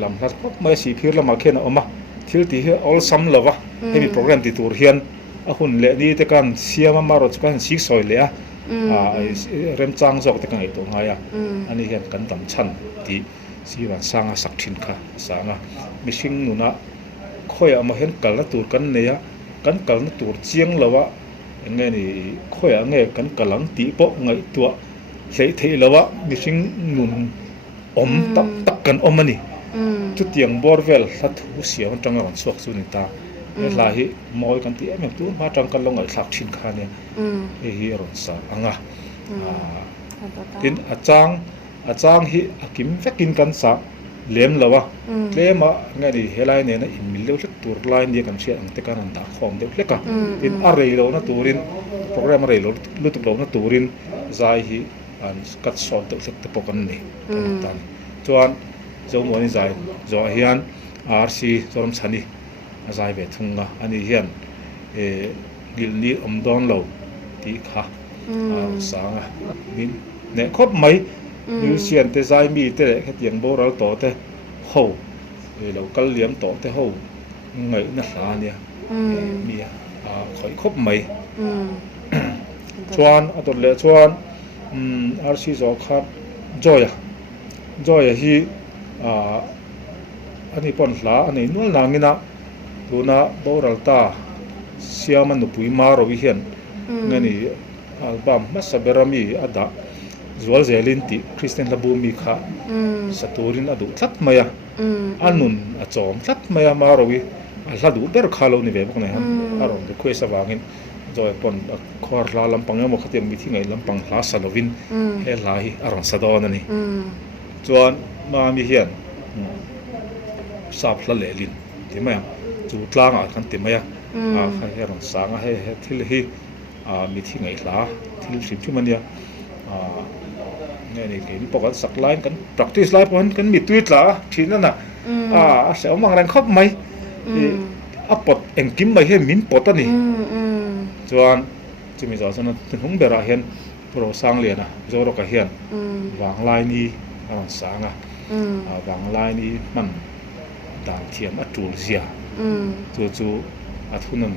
lam hlat khop mai si phir lama khen oma thil ti hi all sam lova hemi program ti tur hian a hun le ni te kan siama maro chukan sik soi le rem chang jok te kan to nga ya ani hian kan tam chan ti siwa sanga sak thin kha sanga mishing nuna khoya ma hen kal na tur kan ne ya kan kal na tur chiang lawa nge ni khoya nge kan kalang ti po ngai tua thei lawa mishing nun om tak kan omani chu tiang borvel hlat hu sia tang ron suak chu ni ta la hi moi kan ti em tu ma tang kan longai thak thin kha ne hi ron sa anga tin achang hi akim vekin kan sa lem lawa lema ngari helai ne na imil lo tur line ni kan sia ang te kan da khom de hleka tin a rei lo na turin program rei lo lu tu lo na turin zai hi an kat so de hlek te pokan ni tan chuan zo mo ni zai zo hian RC zoram chani azai ve thunga ani hian gil ni omdon lo ti kha sanga min ne khop mai musician te zai mi te ke tiang boral to te ho local liam to te ho ngai na hla nia mi khoi khop mai chuan ator le chuan RC zo kha joya hi ani pon hla ani nul nangina tuna boral ta siaman nu pui maro wi hian ngani album masaberami ada zual zelin ti Christian labumi kha saturin adu thlat maya anun achom thlat maya marowi alhadu ber khalo ni ve bok ne han aron de khwesa wangin joy pon khor la lampang mo khatiang mi thingai lampang hla salovin he lai aron sadon ani chuan ma mi hian sap hla lelin ti maya chu tlanga kan ti maya kha heron sanga he thil hi mi thingai hla thil sim chu mania nghe này cái bộ cái sắc line cái practice line pon cái mít tweet là thì nó nè sẽ mang lên khóc mày pot em kim mày hay min pot anh chuan chỉ mình nói cho nó tình huống bề ra hiền pro sang liền rồi đó cả hiền vàng line đi sáng vàng line đi mình đàn thiểm chủ zia chú thu nằm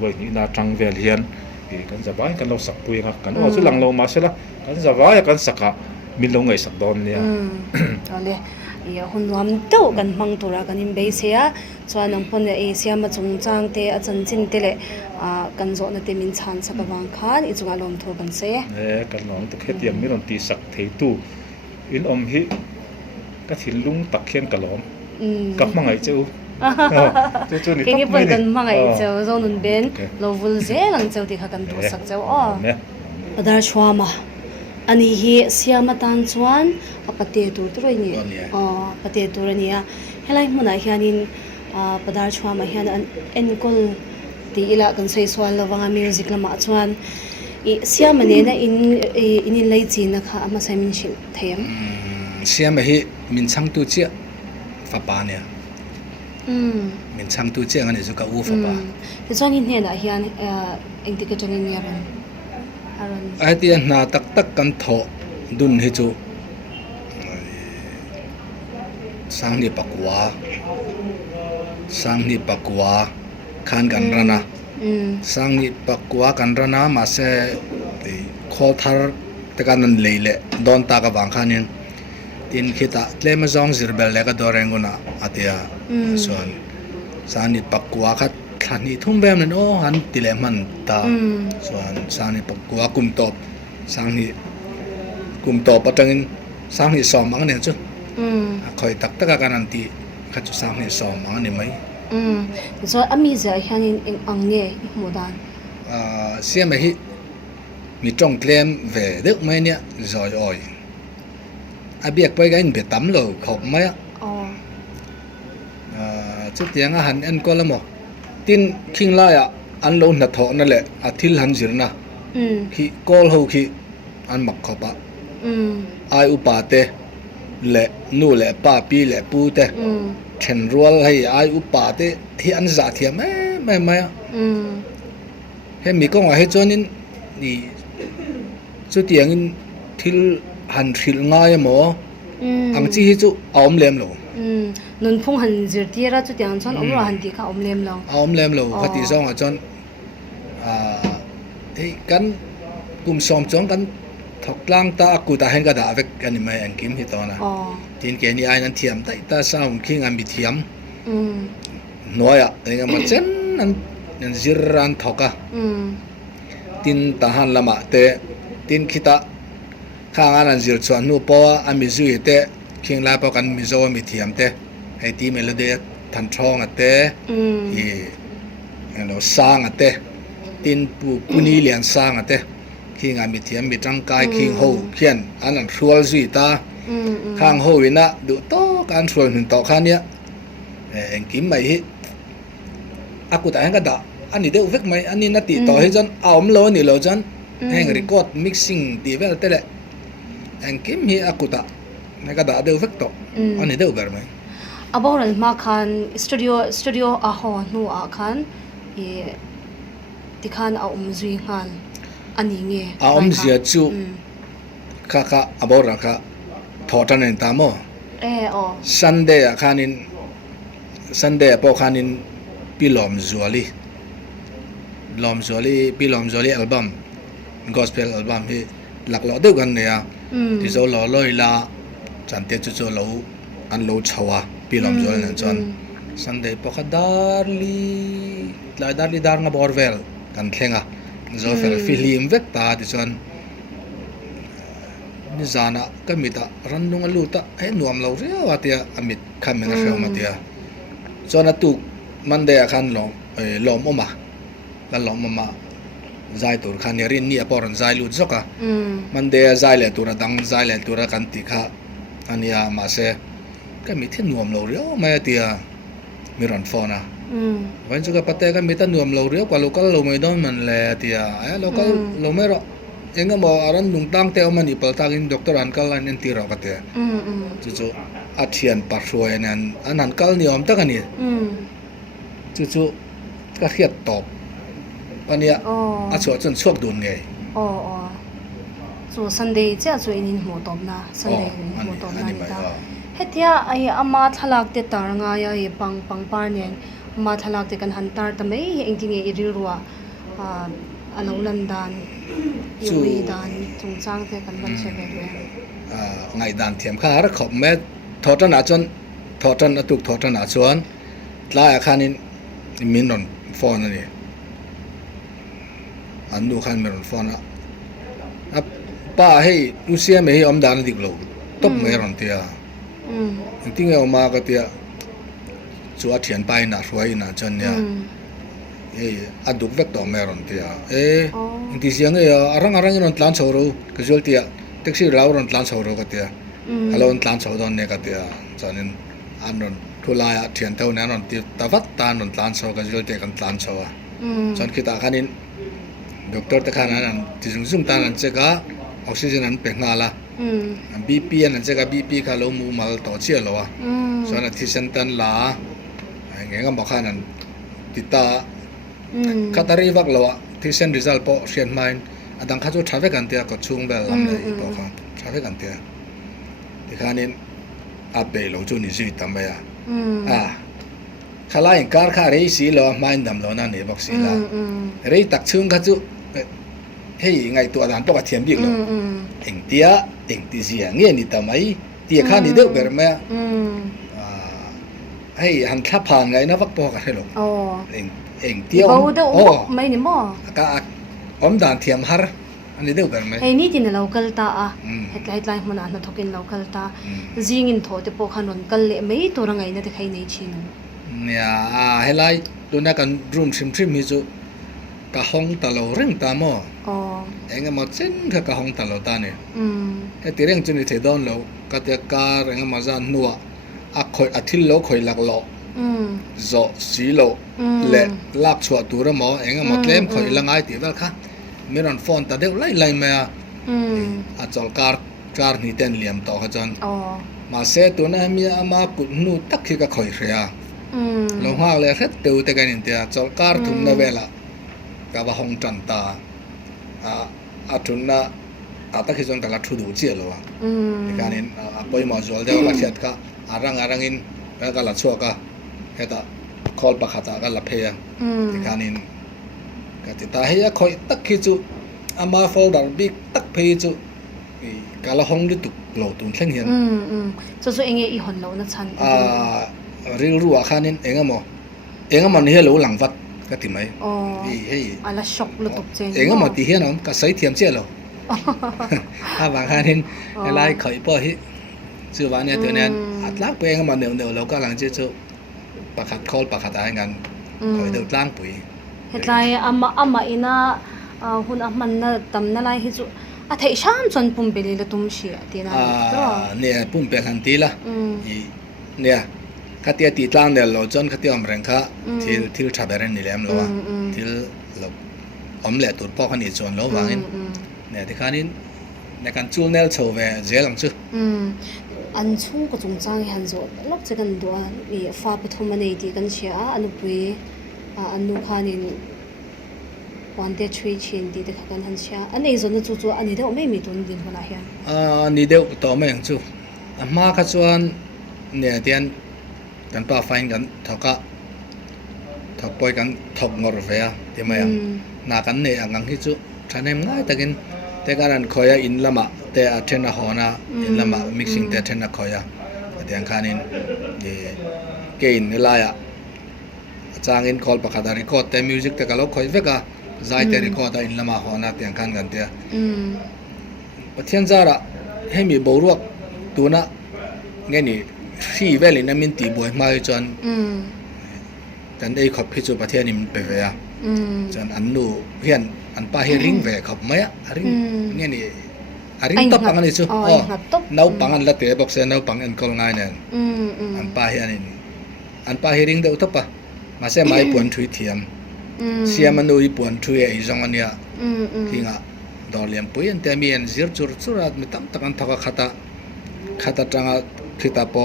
với những na trăng về hiền thì kan zabai kan lo sak pui nga kan o chu lang lo ma sela kan zabai kan saka min lo ngai sak don nia ale ya hunwam to kan mang tura kan in be sia chuan ang pon e siama chung chang te a chan chin te le kan zo na te min chan saka wang khan I chunga lom tho kan se kan long to khetiam mi ron ti sak thei tu in hi ka thil lung tak khen ka lom kak mangai chu cái này vẫn cần mang ai cháu Zonun bên lovin dễ lang cháu thì khác cần tu sắc cháu Padar chua mà anh hi siama tan chuan apate tu rồi nhỉ apate tu rồi nhỉ helai muốn ai hianin padar chua mà hian anh call thì ila kan sei swal lawanga music lama chuan siama ne na in lei chin na kha ama sai min shil them siama hi min chang tu chia fa pa ne mình sang tu chiang anh juga u fa ba thì cho nên hiện tại hiện anh thì cái trong anh nhà rồi ai tiền na tak tak kan tho dun hi chu sang ni pakwa khan kan rana sang ni pakwa kan rana ma se ti khol thar te kan leile don ta ka wang khanin tin khita tlema zong zirbel le ka dorenguna atia son sanit pakwa khat thani thumbem nen o han tile man ta son sanit pakwa kum top patangin sanit som ang nen chu khoi tak tak ka nan ti khat chu sanit som ang ni mai so ami za hianin ang nge modan siam hi mi trong klem ve dek mai nia rồi oi abiak pai ga in be tam lo khop mai chút tiếng hắn ăn có lắm tin kinh lại ăn lâu nát thọ nè lệ thil hắn zir na khi call hậu khi ăn mặc khop ai upate lệ nu lệ pa pi lệ pu te chen rual hay ai upate thì ăn giả thiam mai he mi ko he chonin ni chút tiếng in thil hắn thil ngai mo ang chi hi chu om lem lo nun phung han zir tira chu tiang chon omro han ti kha om lem lo khati zong a chon ei kan kum som chong kan thok lang ta ku ta hen ka da vek ani mai an kim hi to na tin ke ni ai nan thiam tai ta saum king am bi thiam noya enga ma chen nan zir ran thoka tin ta han lama te tin khita khang an zir chuan nu po ami zui te king la po kan mi zo mi thiam te hay tí melody thành thong ate nó sang ate tin puni lian sang ate khi ngài mi thiam mi trăng kai khi ho khian an an rual zui ta khang ho ina du to kan rual hun to khan ya en kim mai hi aku ta hanga da ani de uvek mai ani na ti to hi jan aom lo ni lo jan heng record mixing ti vel te le en kim hi aku ta na ka da de uvek to ani de uber mai aboral ma khan studio a ho nu a khan ti khan a zui ngal ani nge a zia chu kha abora kha thotan en ta mo Sunday a khanin Sunday po khanin pilom zuali pilom zuali album gospel album hi laklo de gan ne ya ti zo lo loi la chante chu lo an lo chawa pilom zuali nan chon Sunday po kha darli dar nga borvel kan thlenga zo fel film vek ta ti chon ni zana kamita randung aluta he nuam lo ria atia amit khamena shoma tia chona tu mande khan lom oma la lom oma zai tur khan yarin ni aporan zai lut zoka mande zai le tur dang zai le tur kan ti kha ania ma se kamit he nuam lo ria ma tia miran phona wan chuka pate kamita nuam lo ria kwa local lo mai don man le tia local lo mero enga mo aran nung tang te omani pal takin doktor an kal an ti ro ka te chu athian parhruai an kal ni om tak ani chu ka khiat top ania a chu chun chuak dun nge chu Sunday cha chu inin mo top na Sunday mo top na ni ta hetia ai ama thalak te taranga ya e pang par nen ma thalak te kan han tar ta mai engting e ri ruwa alo landan yui dan chung chang te kan ban se be ngai dan thiam kha ar khop me thotan a chon thotan atuk thotan a chuan tla a khanin minon phone ani anu khan minon phone a pa hei usia me hi om dan dik lo top me ron tia ting e oma ka tia chu a thian pai na ruai na chan ya aduk vek to me ron tia ti siang e arang ron tlan choro casual tia taxi raw ron tlan choro ka tia alon tlan choro don ne ka tia chanin anon thula ya thian tau na ron ti tavat tan ron tlan choro casual tia kan tlan choro chan kita khanin doctor ta khan an ti zum tan an cheka oxygen an pe ngala BP an cheka BP ka lo mu mal to che lo wa so na thi san tan la nge ngam ba khan an tita katari vak lo thi sen result po sian main adang kha chu traffic an tia ko chung bel lam le po kha traffic an tia ti khanin a pe lo chu ni si tam ba ya khalai kar kha rei si lo main dam lo na ne bok si la rei tak chung kha chu hei ngai tu adan to ka thiam bik lo eng ti zia nge ni tamai ti kha ni de ber ma hei han thla phan ngai na vak po ka helo eng ti mai ni mo ka om dan thiam har ani de ber ma hei ni tin local ta headline mana na thokin local ta zing in tho te po khanon kal le mai to rangai na te khai nei chinu nia helai tu na kan room sim mi chu ka hong ta lo reng ta mo enga mo chen ka hong ta lo ta ne he ti reng chu ni the don lo ka te ka reng ma za nuwa a khoi a thil lo khoi lak lo zo si lo le lak chua tu ra mo enga mo tlem khoi langai ti dal kha miron phone ta deu lai me a chol kar ni ten liam to ha chan ma se tu na mi ama put nu tak khi ka khoi ria lo ha le het tu te kan in tia chol kar thum na vela ka ba hong chan ta a thun na a ta khi chon ta la thu du che lo kan in a poi ma zol de la khat ka arang in ka la chua ka heta call pa khata ka la phe kan in ka ti ta he ya khoi tak khi chu ama folder big tak phe chu ka la hong li tu lo tun thleng hian so enge I hon lo na chan ril ruwa khanin engama ni hello langvat ka ti mai hei ala shock lu tuk chen engama ti hian om ka sai thiam che lo a bang khanin lai khoi po hi chu wa ne tu ne atlak pe engama neu lo ka lang che chu pakhat khol pakhat ai ngan khoi deu tlang pui hetlai ama ina hun man na tam na lai hi chu a thei sham chon pum beli la tum shi ti na ne pum pe han ti la ne katia ti tlang del lo chon katia om reng kha thil tha beren ni lem lo wa thil lo om le tur po khan ni chon lo wangin ne ti khanin ne kan chul nel chho ve zelang chu an chung ko chung chang han zo lok che kan do I fa pathum nei ti kan chia anu pui anu khanin wante chui chin ti de kan han chia anei zo na chu ani de me mi tun din hona hian ni deu to meng chu ma kha chuan ne tian kan pa fain kan thoka thopoi kan thok ngor ve ti mai na kan ne angang hi chu thanem ngai takin te karan khoya in lama te athena hona in lama mixing te athena khoya atiang khanin ke in laya changin call pakada record te music te kalo khoi veka zai te record in lama hona tiang khan gan te pathian zara hemi boruak tuna ngeni khi veli na min ti boy mai chon kan ei khop phi chu pathian im pe ve ya chan an nu hian an pa hi ring ve khop mai ring ngeni aring top pangan ni chu nau pangan la te box se nau pang en kol ngai nen an pa hi ring de utapa ma se mai puan thui thiam siam anu I puan thui ei zong ania kinga dor lian pui an te mi an zir chur churat mi tam takan thoka khata tanga khita po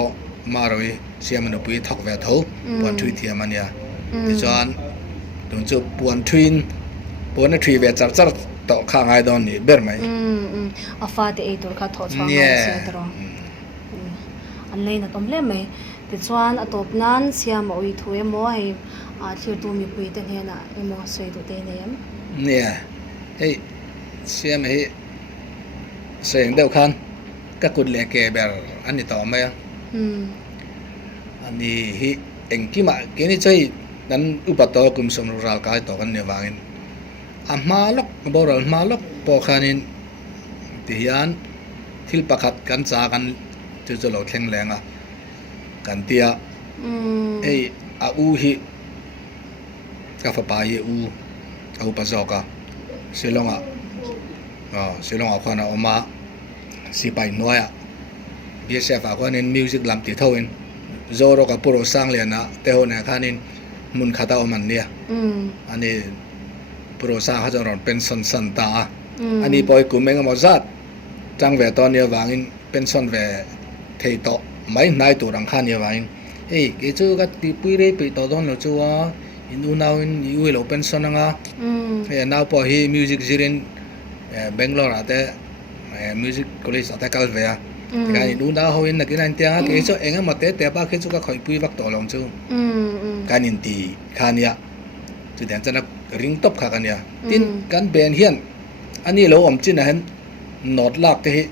maroi siam no pui thok ve tho puan thui thiam ania ti chuan tung chu puan thuin puan thui ve char char to kha ngai don ni ber mai afa te ei tur kha tho chang Yeah. se tro an nei na tom le mai ti chuan atop nan siam oi thu emo ai thlir tu mi pui te hena emo sei tu te nei am nia ei siam hi seng deuh khan ka kut le ke ber ani to mai ani hi engkima keni chei dan upato kum som ral kai to kan ne wangin amalok boral malok po khanin ti hian thil pakhat kan cha kan chu chu lo thleng lenga kan tia ei a u hi ka fa pa ye u au pa zoka silonga silonga khana oma si pai noya BSF a khanin music lam ti thoin zoro ka puro sang lena te hona khanin mun khata oman nia ani puro sa ha ron pension san ta ani poi kumeng mo zat chang ve to nia wangin pension ve thei to mai nai tu rang khan nia wangin ei ke chu ka ti pui re pe to don lo chu wa inu now in you lo pension nga e now po hi music zirin Bangalore ate music college ate kal ve a ka inu na ho in na kinan tia ke chu enga mate te ba ke chu ka khoi pui wak to long chu kanin ti khania chu den chana ring top kha kania tin kan ben hian ani lo om chin han not lak te hi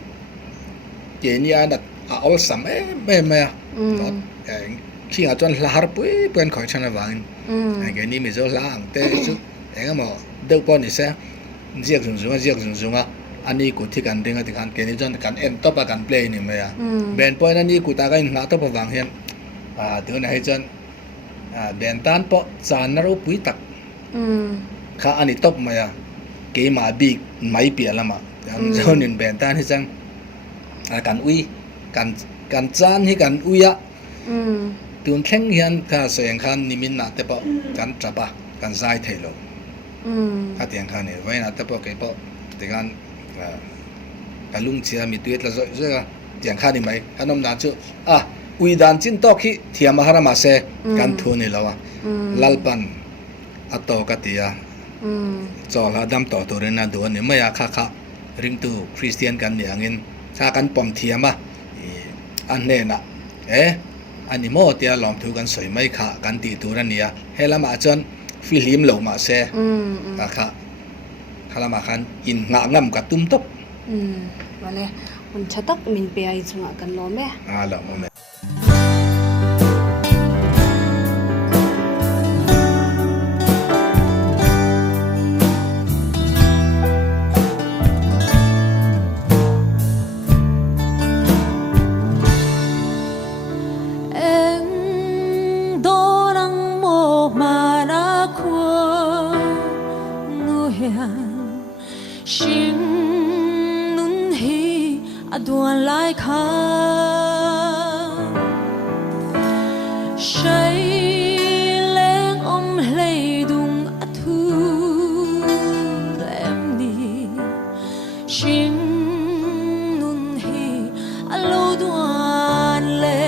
ke ni an a ol sam me me khi a chon har pui pen khoi chana wang ke ni mi zo la ang te chu enga mo de po ni se jiak zung zung ani ku thi kan ringa ti kan ke ni jon kan em top a kan play ni me ya ben point ani ku ta kan na top wang hian tu na hai jon ben tan po chan na ro pui tak kha ani top ma ya ke ma bi mai pia lama kan zonin ben tan hi chang kan ui kan chan hi kan uya tun thleng hian kha seng khan nimin na te po kan trapa kan zai thelo kha tiang khan ni vai na te po ke po te kan kalung chia mi tuet la zo zo tiang khan ni mai kanom na chu ui dan chin to khi thiam hara ma se kan thu ni lawa lalpan ato ka tia chol adam to to rena do ni maya kha ring tu Christian kan ni angin kha kan pom thiama an ne na ani mo tia lom thu kan soi mai kha kan ti tu ra nia helama chon film lo ma se kha khalama khan in nga ngam ka tum top vale un chatak min pe ai chunga kan lo me lo me Duan lai kha shai leng om hlei dung a thu em ni shin nun hi a lo duan le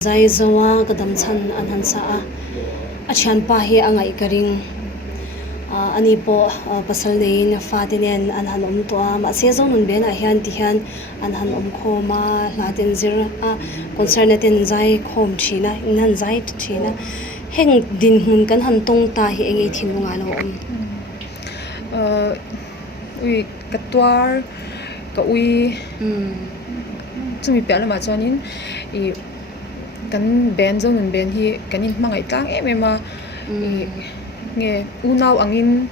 zai zawa kadam chan an han sa a thian pa hi angai karing ani po pasal nein fatinen an han to ma se zonun ben a hian ti hian an han khoma latin zir a concern ten zai khom thina in han zai thina heng din hun kan han tong ta hi engei thin nga lo ui katwar ka ui chumi pela ma chanin I kan ben zonun ben hi kanin mangai tlang emema I nge unau angin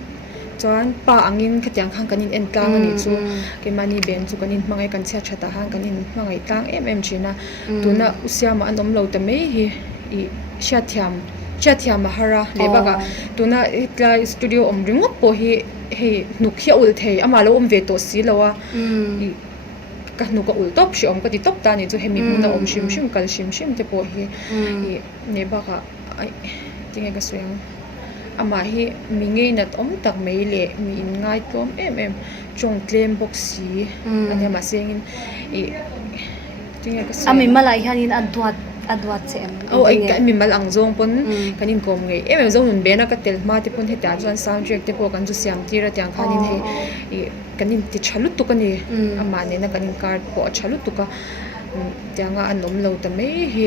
chuan pa angin khatiang khang kanin en tlang ani chu ke mani ben chu kanin mangai kan chha thata hang kanin mangai tlang china tuna usiama anom lo ta mai hi I chathiam mahara lebaga tuna itla studio omringo po hi he nukhia ul thei amalo ve to si lawa I ka nuka ul top shi ka ti top ta ni chu hemi na shim kal shim te po hi I nebaga ai tinga ka suyang ama hi mingei nat tak mai le mi in ngai tom chong tlem boxi ania ma sengin I tinga ka ami malai hanin adwat chem ai ka mi mal ang zong pon kanin kom ngei zong nun bena ka tel ma te pon heta chuan soundtrack te po kan ju siam tira tyang khanin he kanin ti chalut tu kani ama ne na kanin card po chalut tu ka tyanga anom lo ta mai he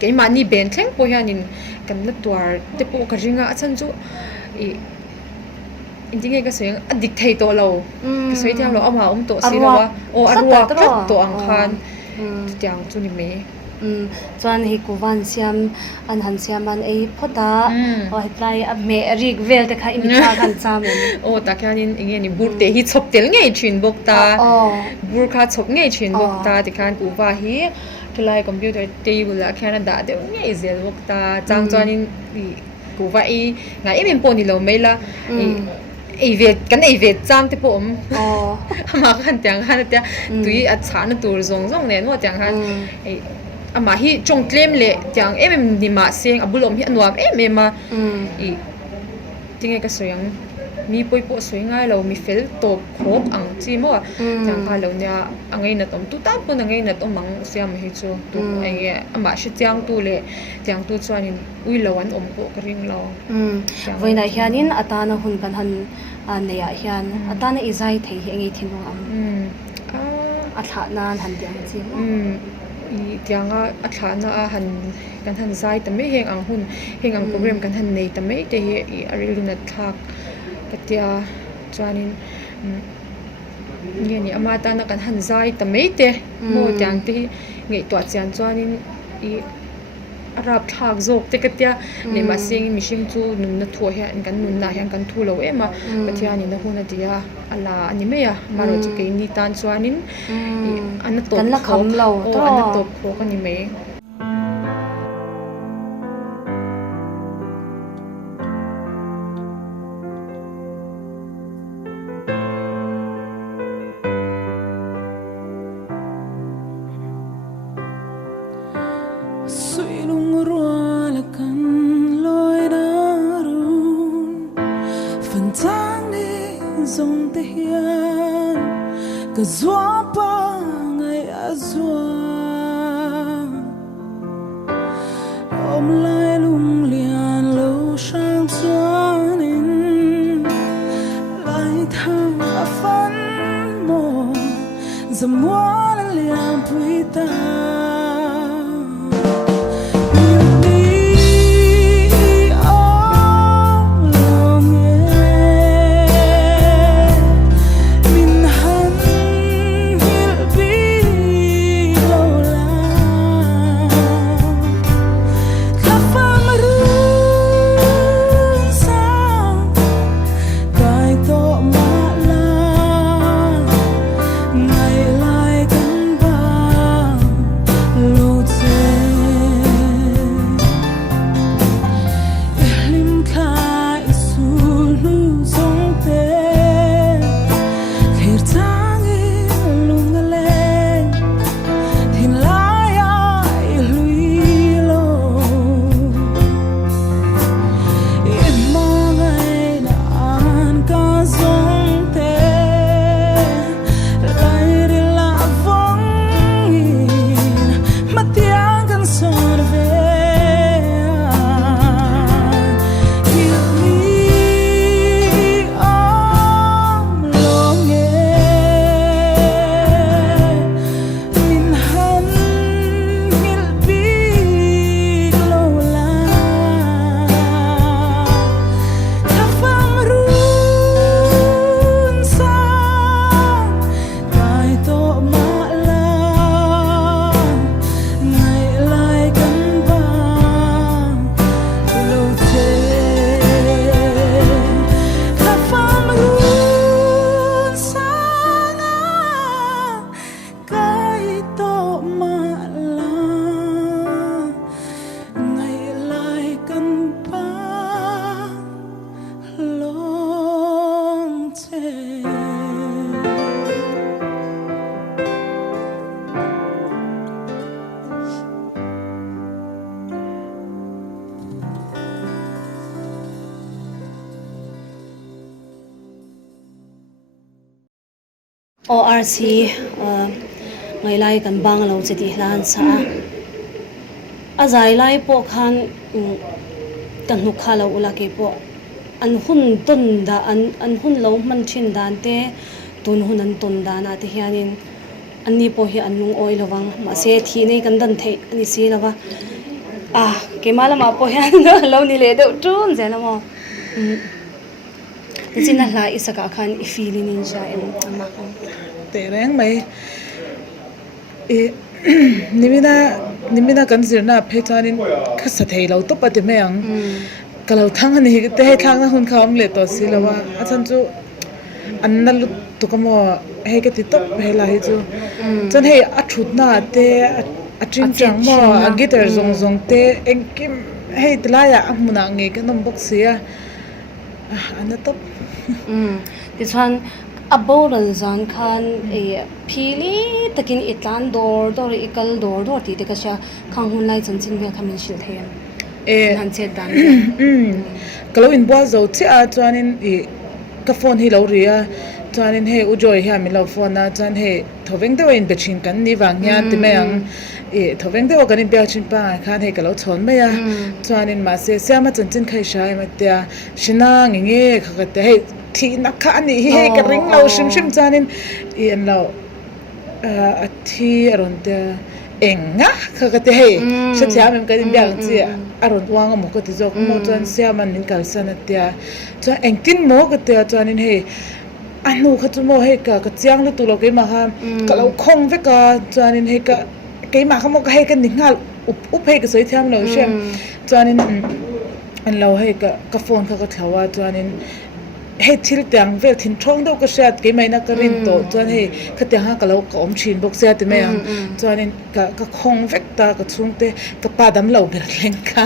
ke mani ben thleng po hianin kan la twar te po ka ringa achan chu I indinge ka soyang addict thei to lo ka soi thiam lo ama to sirawa o arwa khat to ang khan tyang chu ni me chuan hi kuwan siam an han siam an ei phota o hetlai a me rig vel te kha imi tha kan chamen o takyanin inge ni burte hi choptel ngei thin bok ta bur kha chop ngei thin bok ta ti khan kuwa hi tulai computer table la canada de ngei zel bok ta chang chuanin kuwa I ngai em poni lo mela ei vet cham te po ama khan tyang han te tui a chana tur zong ne no tyang han ama hi chong tlem le tyang ni ma seng abulom hi anwam ma I tinge ka soyang mi poi po soi ngai lo mi fel top khop ang chi mo tyang ka lo nya angai na tom tu tan po na ngai na tom mang siam hi chu tu ai ama shi tyang tu le tyang tu chuanin ui lawan po ka ring lo voina hianin atana hun kan han neya hian atana izai thei hi engei thinu am atha na han tiang chi I tyanga athana a han kan han zai ta me heng ang program kan han nei ta me te hi ariluna thak katia chuanin nge ni ama ta na kan han zai ta me te mo tyang te ngei to chian chuanin I arab thak zok te katia ne ma sing mishing chu nun na thu hian kan nun na hian kan thu lo ema katia ni na huna dia ala ani me ya maro chu ke ni tan chuanin an to kan la kham lo to an to kho kan ni me ORC ngai lai kan bang lo cheti hlan sa azai lai po khan kan nu kha lo ula ke po an hun ton da an hun lo man thin dan te tun hun an ton da na te hianin anni po hi annung oi lowang ma se thi nei kan dan the ani si lawa ke mala ma po hian lo ni le do tun je na mo Zina la isaka khan I feeling in sha em ama te reng mai e nimina kan zirna phechanin khasa thei lo to pati me ang kalau thang ani te he thang na hun kham le to silawa achan chu annal to kamo he ke ti top he la he chu chan he a thut na te a tring chang mo a guitar zong zong te engkim he tlaya amuna nge ka nom box sia ana top this one a boral zan khan e phili takin itlan dor ikal dor ti te ka sha khang hun lai chan chin be khamin shil them han che dan kalau in bua zo chi a chuanin I ka phone hi lo ria chuanin he ujoi hi mi lo phone na chuan he thoveng de in bechin kan ni wang nya ti me ang thoveng de kan in bia chin pa khan he ka lo chon me ya chuanin ma se siama chan chin khai sha ma tia shina nge kha ka te he thi na kha ani he ka ring lo shim chuanin en lo a thi aron te enga kha ka te he sha cha mem ka in bia chi aron wang mo ko ti jok mo chuan siama nin kal san tia chuan engtin mo ka te chuanin he anu kha chu mo he ka chiang lu tu lo ke ma ha ka lo khong ve ka chuanin he ka ke ma kha mo ka he ka ni ngal up he ka soi thiam lo shem chuanin an lo he ka phone kha ka thawa chuanin he thil tang vel thin thong do ka shat ke mai na ka rin to chuan he khate ha ka lo ka om thin bok se te me ang chuanin ka khong vek ta ka chung te ka pa dam lo ber leng ka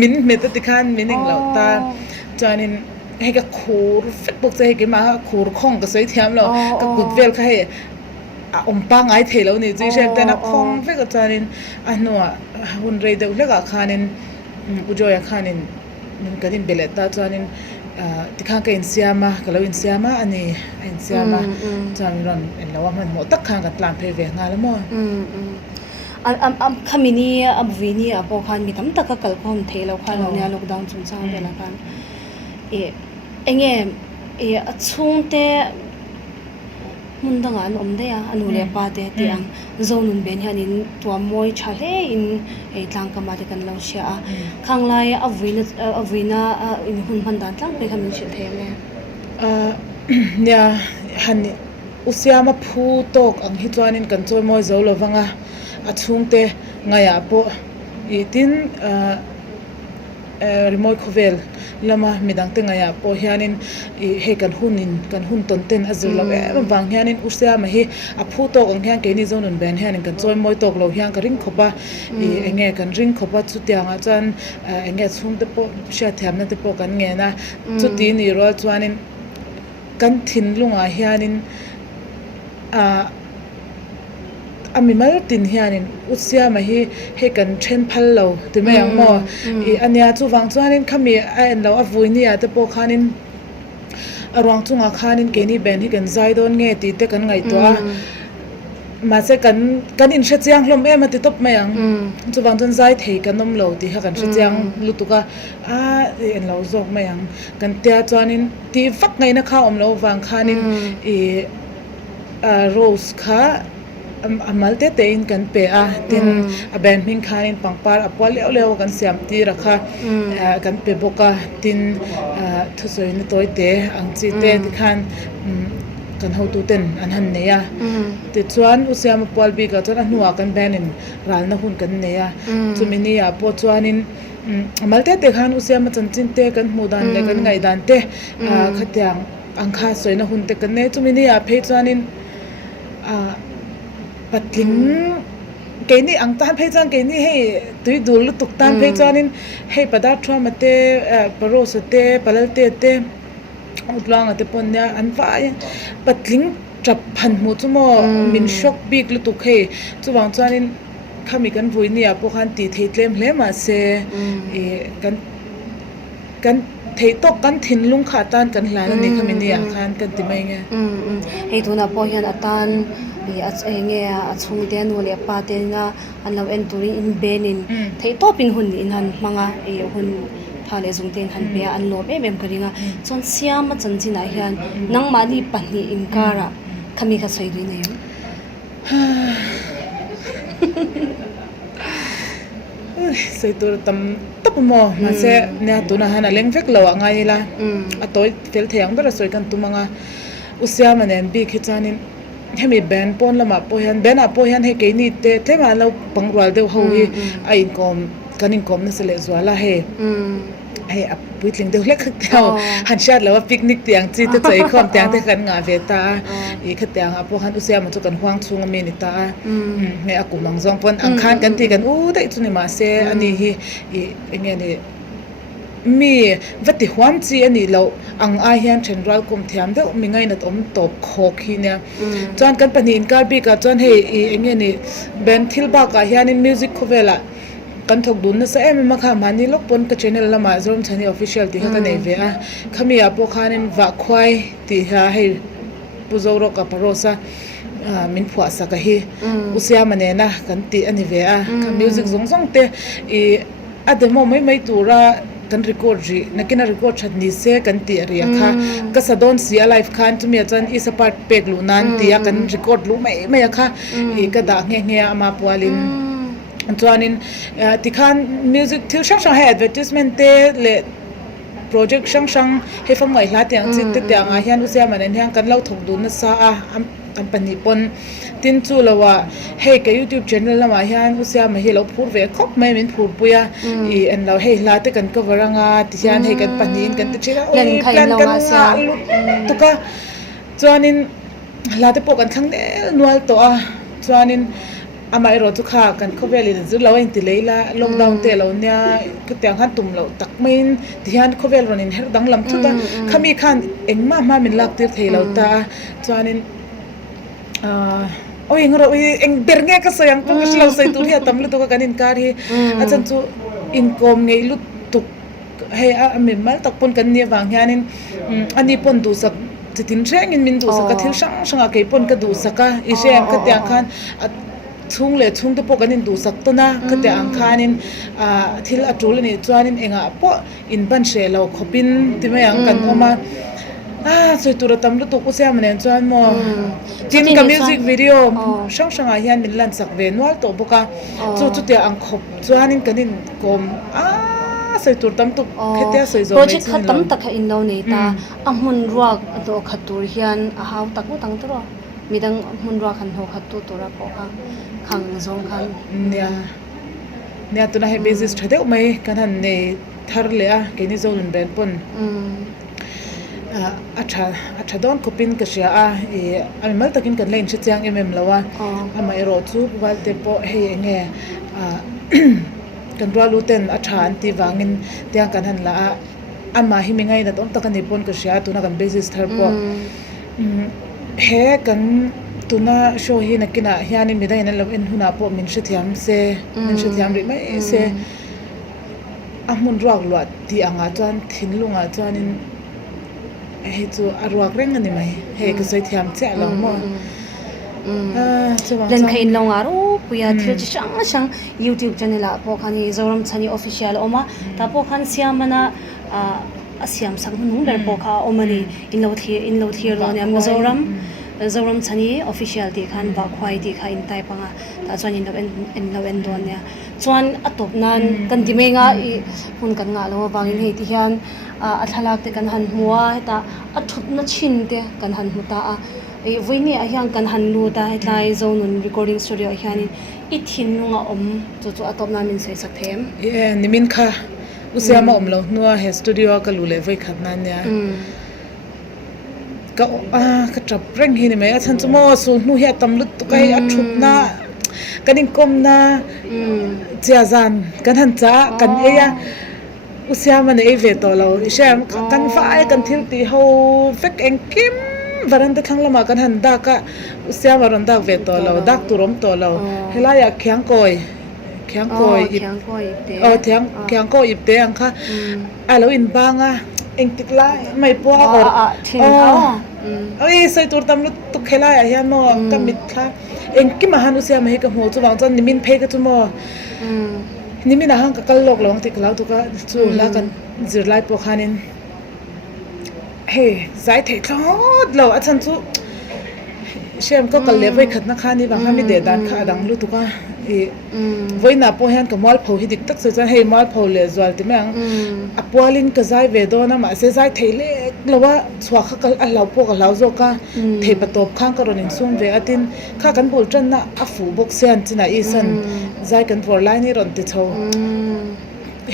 min me ta ti khan meaning lo ta chuanin he ka khur vek bok se he ke ma khur khong ka soi thiam lo ka kut vel kha he om pa ngai thelo ni chi sel te na khong vek ka chuanin anwa hun rei de le ka khanin ujoya khanin min kanin beleta chuanin tikha ka insiama kalau insiama ani insiama chuanin en lawa man mo tak khang ka tlan phe ve nga lamo am khamini abwini apo khan mi tam taka kalkhom thelo khalo nya lockdown chung chang de la kan enge achung te mundanga an omde ya anu le pa te tiang zonun ben hanin tua moi chale in tlang kama de kan lo sha khang lai avina in hun han dan tlang pe khamin shil the me nya han usiama phu tok ang hi chuanin kan choi moi zo lo wanga achung te ngaya po itin remoi khovel lama midang te ngaya po hianin he kan hun ton ten azul la bang hianin usya ma hi a phu to ong hian ke ni zonun ben hianin kan choi moi tok lo hian ka ring khopa enge kan ring khopa chu tianga chan enge chung te po sha thiam na te po kan nge na chu ti ni ro chuanin kan thin lunga hianin ami mal tin hianin usya ma hi he kan then phal lo ti me ang mo ania chu wang chuanin khami an lo avui ni ate po khanin arwang chunga khanin ke ni ben hi kan zai don nge ti te kan ngai to a ma se kan in sha chiang hlom em ati top me ang chu wang chun zai thei kan nom lo ti ha kan sha chiang lutuka en lo zok me ang kan tia chuanin ti vak ngai na kha om lo wang khanin rose kha amalte te in kan pe tin a ben min khanin pangpar apol leo kan siam ti rakha kan pe boka tin thusoi ni toy te ang chi te khan kan ho tu ten an han ne ya te chuan usiam pol bi ka chuan nuwa kan ben in ral na hun kan ne ya chumini ya po chuanin amalte te khan usiam chan chin te kan mu dan le kan ngai dan te khatyang ang kha soina hun te kan ne chumini ya phe chuanin patling ke ni ang tan phe chang ke ni he tui dul tuk tan phe chanin he pada thwa mate paro sate palal te utlang ate pon nia an vai patling trap phan mu chu mo min shock big lu tu khe chuwang chuanin khami kan vui nia po khan ti thei tlem hle ma se e kan thei tok kan thin lung kha tan kan hlan ani khami nia khan kan ti mai nge hei tuna po hian atan nge a chung te nu le pa te na an lo en turi in benin thei to pin hun in han manga hun thale zung ten han pe an lo be mem karinga chon siama chanchina hian nang mani pahni inkara khami kha soi ri nei sei tur tam top mo ma se na tuna hana leng vek lo ngai la atoi tel theng ber soi kan tumanga usiama nen bi khichanin hemi ben pon lama po hian ben a po hian he ke ni te thema lo pangwal deu ho hi ai kom kanin kom na sele zwala he hey a puitling deu lek khau han shat lawa picnic tiang chi te chei khom tiang te kan nga ve ta I khatiang a po han usiama chu kan huang chung me ni ta nge akumang zong pon ang khan kan ti kan u dai chu ni ma se ani hi nge ni mi vati huam chi ani lo ang a hian general kum thiam deuh mi ngai na tom top khok hi ne chuan kan pani in kar bi ka chuan hei nge ni ben thil ba ka hian in music khovela kan thok dun na sa em ma kha mani lok pon ka channel lama zoom chani official ti ka nei ve a khami a po khanin wa khwai ti ha hei puzoro ka parosa min phwa sa ka hi usia mane na kan ti ani ve a ka music zong zong te ademo mai tura kan record ji nakina record chat ni se kan ti ria kha ka sadon si live khan tu mi chan is a part pek lu nan ti ya kan record lu mai kha ka da nge ama pawalin chuanin tikhan music thil sang hai advertisement te le project sang he fam ngai hla tiang chi te tiang a hian usia manen hian kan lo thok du na sa a company pon tin chu lawa hey ka YouTube channel lama hian usia ma hi lo phur ve khop mai min phur puya en lo hey hla te kan cover anga ti hian hey kan panin kan te chira plan kan nga tuka chuanin hla te po kan thang ne nual to a chuanin amai ro chu kha kan khovelin zu lawain ti leila lockdown te lo nya ka tyang han tum lo takmin thian khovel ronin her dang lam thuta khami khan engma ma min lak tir thei lo ta chuanin oi ngoro eng bernge ka sayang tu ka slo sai tu hi tam lu to ka kanin kar hi achan chu income ngei lu tuk he a me mal tak pon kan ni wang hianin ani pon du sak chitin reng in min du saka thil sang ke pon ka du saka I sem ka tyang khan chung le chung te po kanin du sak to na ka te ang khanin thil atul ni chuanin enga po in ban she lo khopin ti mai ang kan oma soi tur tam lu to ko se manen chuan mo tin ka music video sang a hian min lan sak ve nual to boka chu te ang khop chuanin kanin kom soi tur tam tu khete soi zo project khatam tak in lo nei ta amun ruak to khatur hian a haw tak mu tang tro midang mun ruak khan ho khatu tora ko khang zong khan nia tuna he bassist thade mai kan han nei thar le a ke ni zonun ben pon acha don kopin ka sia ami mal takin kan lein chiang lawa ama ero chu wal te po he nge kan ralu ten acha anti wangin tiang kan han la ama hi mi ngai na tom takan ni pon ka sia tuna kan bassist thar po he kan tuna show hi nakina hianin midai na lovin huna po min shethiam ri mai se amun ruak lo ti anga chuan thinlunga chuanin he chu arwak reng ani mai he ka soi thiam che lo mo len khain lo aro puya thil chi sang YouTube channel a po khani zoram chani official oma ta po khan siamana asiam sang hunung ber po kha omani in lo thlir lo ne zoram chani official ti khan ba khwai ti kha in tai panga ta chuan in lo en don ne chuan atop nan kan ti menga hun kan nga lo wangin he ti hian a thalak te kan han huwa ta a thut na chin te kan han huta a voini a hian kan han lu ta hetlai zonun recording studio hian I thin nunga om chu atop na min sei sak them nimin kha usiama om lo nuwa he studio ka lu le voi khat nan ya ka trap reng hi ni mai achan chu mo su nu hi tam lut to kai a thut na kanin kom na chia zan kan han cha kan eya usiama ne ve to lo shem kan fai kan thil ti ho vek eng kim varanda thanglama kan han da ka usiama ron da ve to lo dak turom to lo helaya khyang koi ip khyang koi ip te ang kha alo in banga eng tikla mai po or oi sai tur tam lu tu khela ya hian mo kamit kha eng ki ma han usiama he ka mo chu wang chon nimin phe ka chu mo nimin a hang ka kal lok long tik lau tu ka chu la kan zir lai po khanin he zai the thlot lo a chan chu shem ko kal le vai khat na khani bang ha mi de dan kha dang lu tu ka e voina po hian ka mal pho hi dik tak se chan he mal pho le zwal ti mang apwalin ka zai ve do na ma se zai theile lowa chwa kha kal a lau po ka lau zo ka the patop khang ka ron in sum ve atin kha kan bul tran na a fu bok sian china i san zai kan for line ni ron ti tho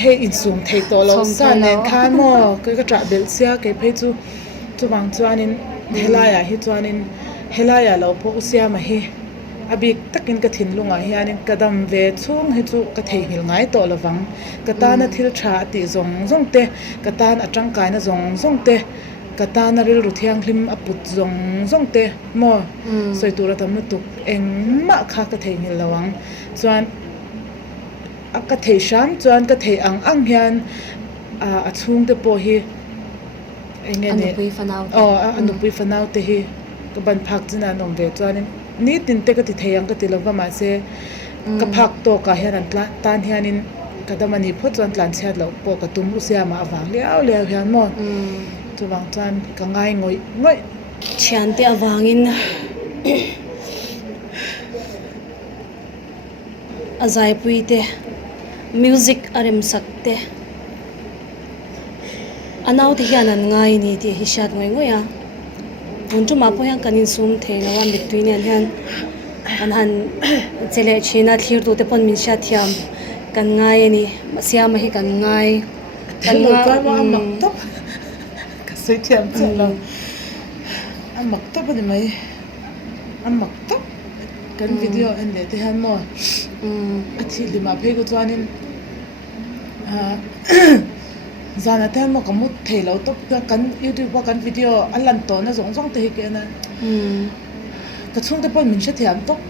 he in sum thei to lo san nen khan mo ka tra bel sia ke phei chu bang chuanin helaya hi chuanin helaya lo po sia ma hi abik takin ka thin lunga hianin kadam ve chung hi chu ka thei hil ngai to lawang katana thil tha ti zong zong te katan atang kai na zong zong te katana ril ru thiang hlim aput zong zong te mo soitura tam na tuk eng ma kha ka thei hil lawang chuan ka thei sham chuan ka thei ang hian a chung te po hi engene anupui fanau te hi ka ban phak china nom ve chuanin ni tin te ka ti theyang ka ti lova ma se ka phak to ka hian an tan hianin kadamani phot chuan tlan chhiat lo po ka tum usiama awang liao hian mo chu wang chuan ka ngai ngoi chian te awangin azai pui te music arem sakte anau te hian an ngai ni ti hi shat ngoi ya buntu ma po yang kanin sum the na wan between an han an han chele china thlir tu te pon min sha thiam kan ngai ni masia ma hi kan ngai kan ka ma mak top ka sei thiam chalo amak top ni mai amak top kan video en le te han mo athi li ma phe ko chuanin zana te mo kamut thei lo top kan youtube wa kan video alan to na zong zong te hi ke na ka chung te pon min sha thiam top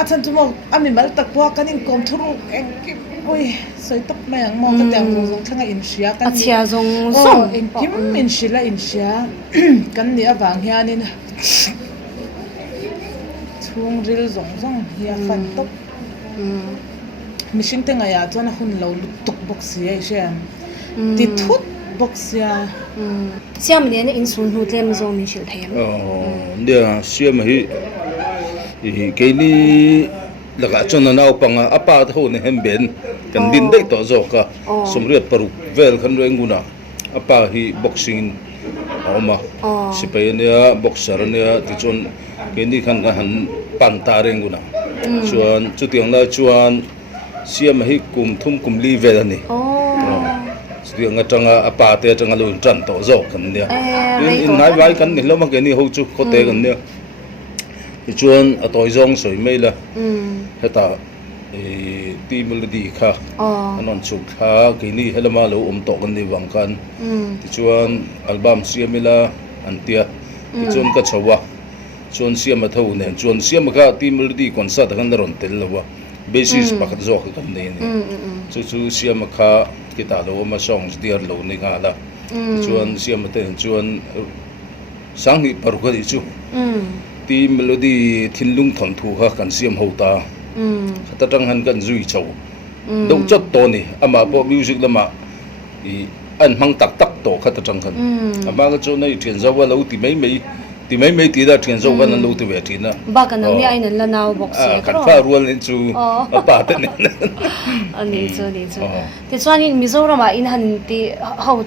a chan chu mo ami mal tak po kanin kom thuru eng ki oi soi top mai ang mo ka tang zong thanga in sia kan achia zong zong eng kim in shila in sia kan ni awang hianin chung ril zong zong hi a fan top mishing te nga ya chona hun lo tuk box ye shem ti thut box ya siam ne in sun hu tlem zo min shil thayam dia siam hi ke ni laga chona nau panga apa tho ne hem ben kan din dei to zo ka somriat paru vel khan renguna apa hi boxing oma sipaya boxer ne ti chon ke ni khan ka han pan ta renguna chuan chutiang la chuan siam hi kum thum kum li vel ani dia ngatanga apa te tanga lu tran to zo kan dia in nai vai kan ni loma ke ni ho chu ko te kan dia chuan atoi zong soi mai la heta ti melody kha anon chu kha ke ni helama lo to kan ni wang kan ti chuan album siamila antia ti chuan ka chawa chuan siam a tho ne chuan siam ka ti melody concert kan ron tel lawa bassist pakat zo kan nei ni chu siam kha kita lo ma songs dia lo ni ngala chuan siam te chuan sang hi par ko chu ti melody thinlung thon thu ha kan siam hota ta tang han kan zui chau do chot to ni ama bo music lama i an mang tak tak to kha ta tang kan ama ga chu nei thian zawa lo ti mai ti da thian zawa nan lo ti ve ti na ba kan ni ai nan la naw box e kan fa rual ni chu apa ta ni ani chu te chuan in mizoram in han ti ho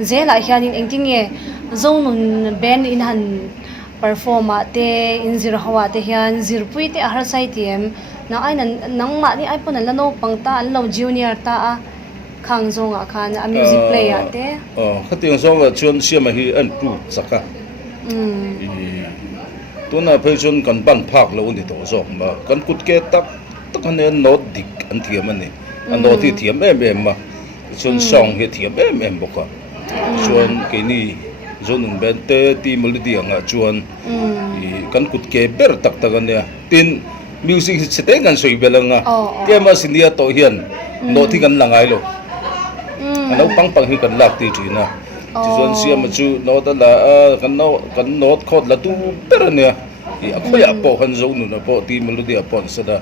zela hian in engting e zonun band in han performa te in zir hawa te hian zirpui te har sai tiem na ai nan nang ma ni ai pon la no pangta an lo junior ta a khang zonga khan a music player te khatiang zonga chuan siam hi an tu saka tuna phaichon kan ban phak lo ni to zo ma kan kut ke tak kan ne not dik an thiam ani an no thi thiam em ma chuan song he thiam em boka chuan ke ni zonun ben te ti melody anga chuan I kan kut ke ber tak tak ania tin music chete kan soi belanga kema sinia to hian no thi kan langai lo anau pang hi kan lak ti thina chuan siam chu no ta la kan not khot la tu per ania I akhoya po han zonun po ti melody pon sada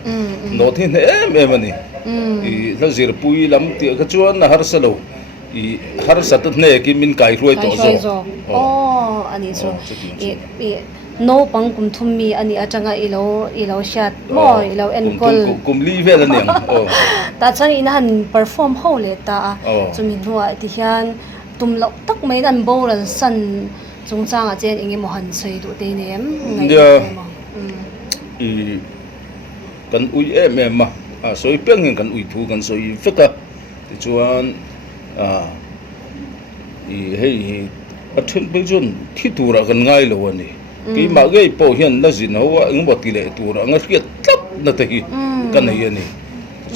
no thi em ani I la zir pui lam ti ka chuan na har salo I har sat ne ki min kai ruai to zo ani so no pang kum thummi ani atanga ilo shat mo ilo enkol kum li vel aniang ta chan in han perform ho le ta chumi nuwa ti hian tum lo tak mai dan boral san chung chang a chen inge mo han sei du te nem ngai I kan ui em ma soi peng kan ui thu kan soi feka ti chuan I hei athen pe jun thi tura kan ngai lo ani ki ma ge po hian na jin ho ang bot le tura nga riat tlap na te hi kan nei ani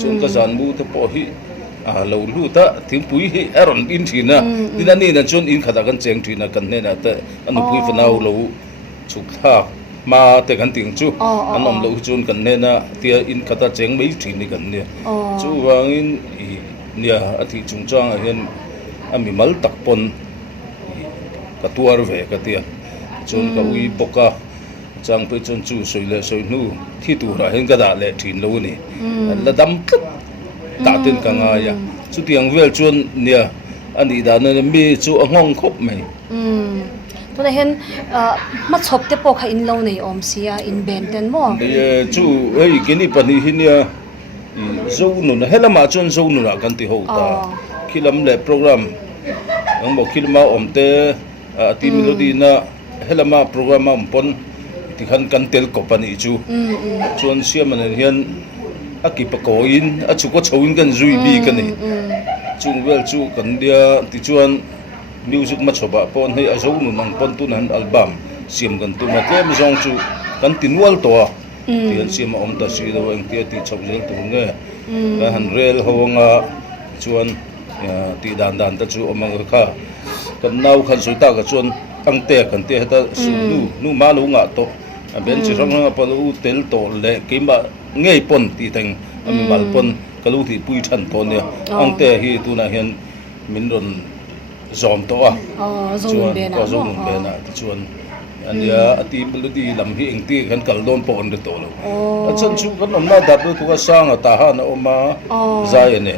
chun ka zan bu te po hi lo lu ta thing pui hi aron in thina tin ani na chun in khada kan cheng thina kan ne na ta anu pui fanau lo chuk tha ma te kan ting chu anom lo chun kan ne na tia in khata cheng mai thini kan ne chu wangin I nia athi chung chang a hian ami mal tak pon ka tuar ve ka tia chun ka ui poka chang pe chun chu soi le soi nu thi tu ra hen ka da le thin lo ni la dam ta tin ka nga ya chu tiang vel chun nia ani da na mi chu angong khop mai tu na hen ma chop te po kha in lo nei om sia in bem ten mo ye chu ei kini pani hinia zonun helama chun zonun kan ti ho ta khilam le program ang mo khilma omte ti melody na helama program am pon ti khan kan tel ko pani chu chuan siam an hian akipa ko in a chu ko chawin kan zui bi kan ni chung wel chu kan dia ti chuan music ma choba pon hei a zonun ang pon tun han album siam kan tu ma tlem zong chu kan tinwal to tian siam om ta si do ang tia ti chok jel tu nge ka han rel hawanga chuan ti dan ta chu omang kha kan nau khan sui ta ka chuan ang te kan te ta su nu ma lu nga to a ben chi rong nga palu tel to le ke ma ngei pon ti teng ami mal pon kalu thi pui than to ne ang te hi tu na hian min ron zom to zonun be na zonun be na chuan ania ati melody lam hi engti kan kal don po on de to lo achan chu kan om na da tu ka sang ta ha na oma zai ne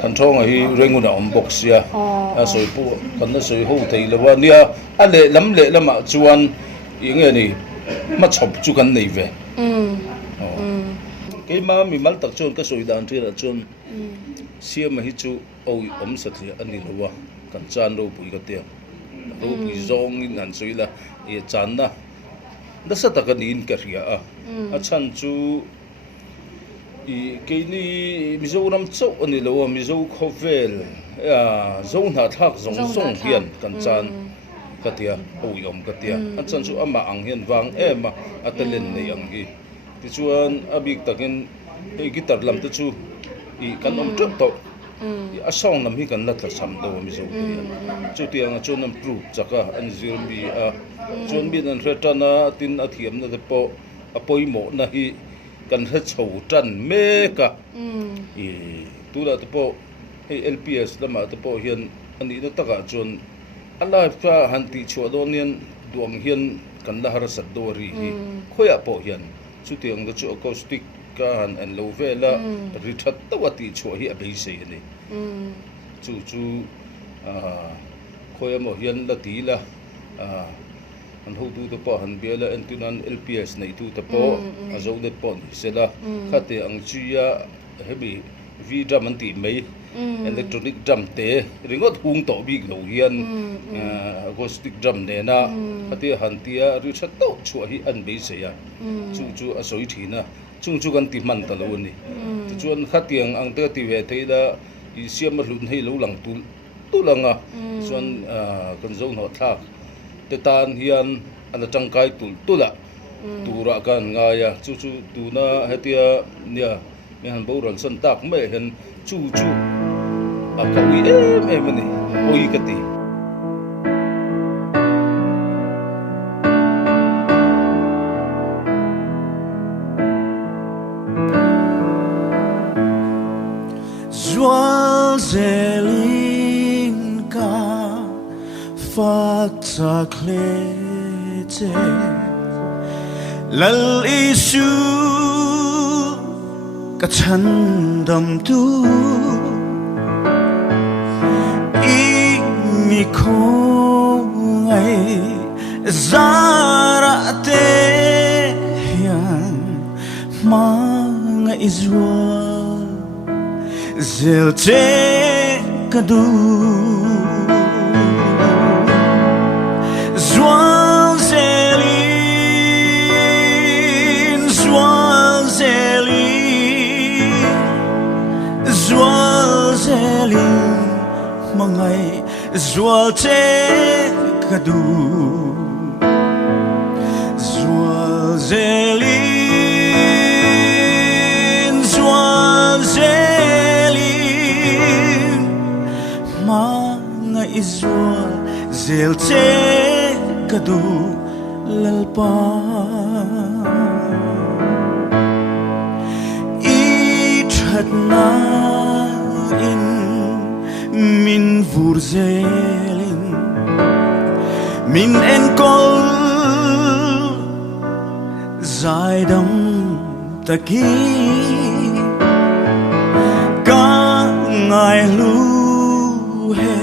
kan thong hi renguna om box ya a soi pu kan na soi ho thei lewa nia ale lama chuan inge ni ma chop chu kan nei ve ke ma mi mal tak chon ka soi dan thira chon siam hi chu oi om sathli ani lowa kan chan ro pui ka te ro pui zong in an soi la e chan na da sa ta kan in ka ria a chan chu I ke ni mizoram chau ani lo mizo khovel zong na thak zong hian kan chan ka tia oi om ka tia a chan chu ama ang hian wang ema atalen nei ang gi ti chuan abik takin e guitar lam te chu I kan om tuk to a song nam hi kan la tla sam do mizo chu tiang a chon am pru chaka an zirmi a chon bin an retana tin a thiam na te po apoi mo na hi kan he chho tan me ka tu la te po LPS lama te po hian ani na taka chon ala fa han ti chho donian duang hian kan la har sat do ri hi khoya po hian chu tiang da chu acoustic ka han an lo vela ri that tawati chho hi a bei se ni chu khoya mo hian la ti la an ho tu te po han bela en tunan LPS nei tu te po azo de pon sela khate ang chia hebi vi drum an ti mai electronic drum te ringot hung to big lo hian acoustic drum ne na ati han tia ri that to chu hi an be se ya chu asoi thina chung kan ti man ta lo ni chuan khatiang ang te ti ve theida I siam hlun hei lo lang tu langa chuan kan zo no thak te tan hian ana tangkai tula tura kan nga ya chu tu na hetia nia me han boral san tak me hen chu ka ui em ni ui ka ti Zual zelin ka phát ra klete lal isu ka chan dam tu i mi ko ngai zara te hian ma ngai zual zel te kadu zual zelin zual zelin zual zelin mangai zual te kadu zual zelin zual zelin mangai zual zel te kadu lalpa I that na in min vurzelin min enkol zaidam taki ka ngai lu he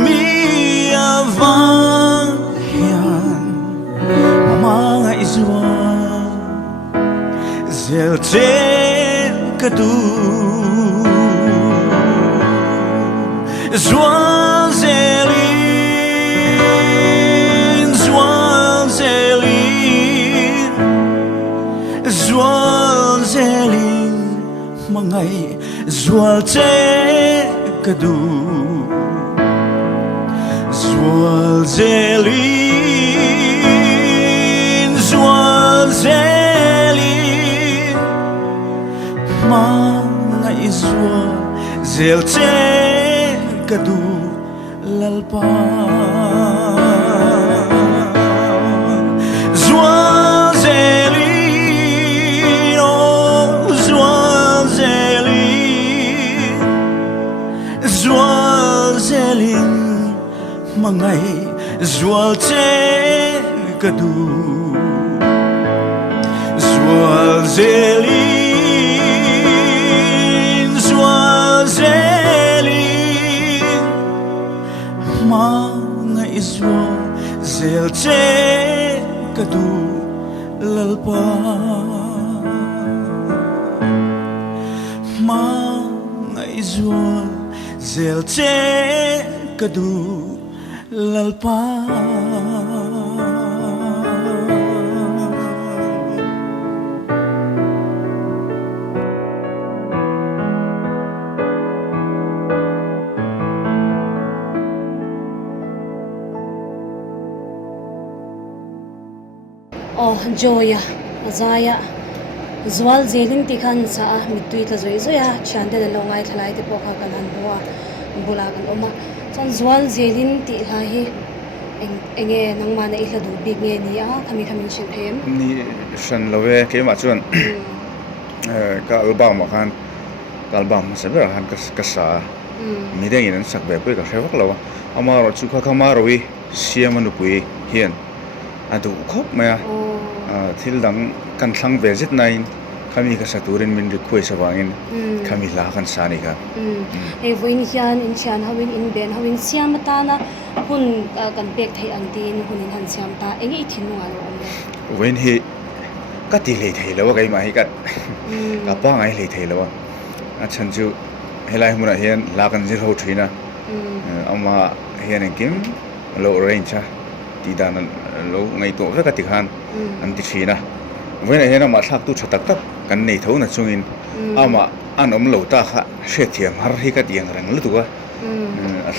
mi avan hian mga izwa zel te kadu Zwan zelin, zwan zelin, zwan zelin, mangai zwal te kadu. Zwal zelin, zwal zelin, mangai zwal zel te kadu lalpa Zwal zelin, oh zwal zelin, zwal zelin, mangai zwal te kadu Zwal zelin, zwal zelin, mga izwa zel te kadu lalpa mga izwa zel te kadu lalpa Oh, joya, azaya. Zwal zelin tikhan sa mitui ta zoi zoya chande na longai thalai te pokha kan han huwa bula kan oma. Chon zwal zelin ti la hi enge nangma na ihla du big nge ni a khamin shin hem. Ni shan lowe ke ma chuan ka album khan ka album se ber han ka sa mi deng in sak be pe ka khewak lawa amaro chu kha khamaro wi siamanu pui hian adu khop ma thil dang kan thlang ve zit nain khami ka saturin min request awangin khami la kan sani ka E voin hian in chan hawin in ben hawin siamata na hun kan pek thei ang tin hunin han siam ta enge thinu alo omle when he ka ti le thei lawa kai ma hi ka ka pa ngai le thei lawa a chan chu helai muna hian la kan zir ho thina ama hian kim lo range ti dan lo ngai to ka ti khan an ti thina when hian ma thak tu thatak tak kan nei tho na chungin ama an lo ta kha she thiam har hi ka tiang rang lu tu a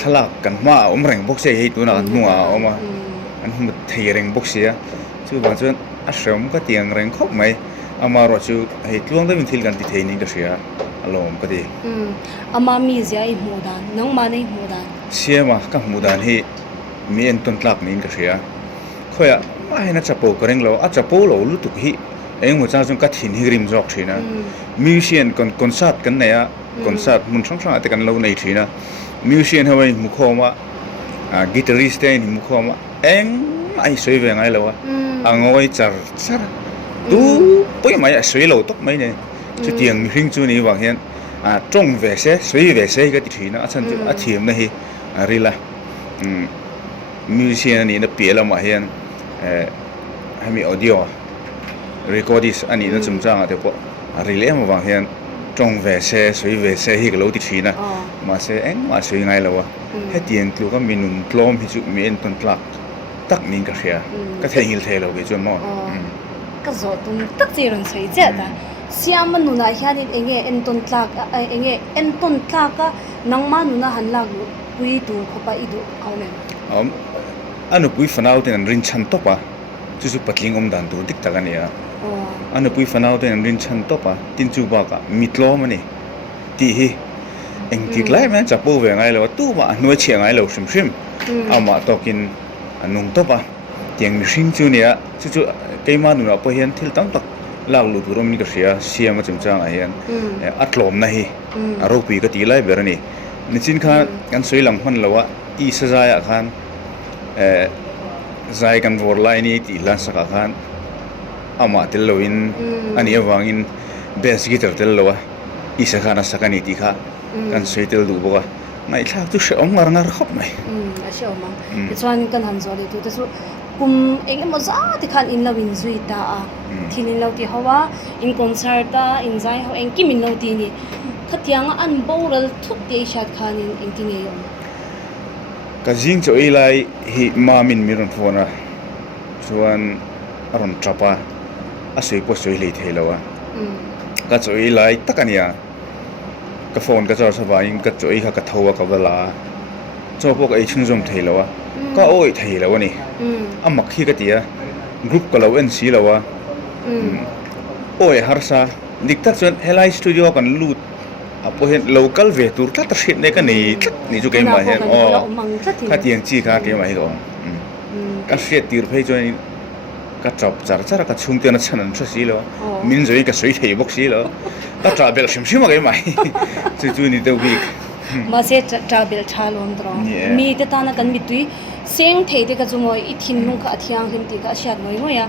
thala kan ma reng box se hi tu na nuwa oma an thei reng box ya chu ba chuan a shom ka tiang reng khop mai ama ro chu hei tluang da min thil kan ti thei ni ka ria alom ka ti ama mi zia I hmudan nang ma nei hmudan siama ka hmudan hi mi en ton tlak nin ka ria khoya mai na chapo kareng lo a chapo lo lu tuk hi eng mo cha jung ka thin hi rim jok thina musician concert kan ne ya concert mun sang sang ate kan lo nei thina musician hawai mu khoma guitarist te ni mu khoma eng ai soi ve ngai lo angoi char char tu poi mai soi lo tok mai ne chu tiang mi hring chu ni wang hian trong ve se soi ve se ka ti thina a chan a thiam na hi rila musician ni na piela ma hian hami audio recordis ani na chumchang ate po rile ma wang hian trong ve se soi ve se hi lo ti thina ma se eng ma soi ngai lo wa he tiang tlu ka minun tlom hi chu mi en ton tlak tak ning ka ria ka thei hil thei lo ge chu mo ka zo tum tak chi ron sei che da siam nu na hian enge enton tlak enge enton tlak ka nangma nu na han lak pui tu khopa I du aumen anu pui fanau ten rin chan topa chu chu patling dan tu dik takania anu pui fanau ten rin chan topa tin chu ba ka mitlo mani ti hi eng tik lai man chapo ve ngai lo tu ba noi che ngai lo shim ama tokin anung topa tiang mi hring chu nia chu chu keima nu na po hian thil tam tak lak lu tu rom ni ka ria siam chang chang a hian atlom na hi aro pui ka ti lai berani nichin kha kan soi lang hman lawa I sajaya khan zai kan vor lai ni ti la saka khan ama tel lovin ani awangin bass guitar tel lowa I sakana sakani ti kha kan soi tel du boka ngai thak tu she ong ngar khop mai a shau ma chuan kan han zo le tu te chu kum eng emo za ti khan in lovin zui ta a thilin lo ti hawa in concert ta in zai ho eng kimin lo ti ni khatianga an boral thut te shat khan in eng ti nei ka zing cho ilai hi ma min miron phona chuan aron trapa a sei po soi le theilawa ka cho ilai takania ka phone ka char sawa in ka choi ha ka thowa ka wala cho po ka I chung jom theilawa ka oi theilawa ni amak hi ka tia group ka lo en si lawa oi harsa dikta chuan helai studio kan lut apo hen local ve tur ta shit ne ka ni chu ke ma hen ka tiang chi ka ke ma hi go ka shit tir phei join ka chop char char ka chung te na chanan tha si lo min joi ka soi thei bok si lo ta travel shim shim ma ke ma chu ni de week ma se travel thalon dro mi te ta na kan mi tui seng thei te ka chungoi I thin lung kha athiang him ti ka shat noi ngoya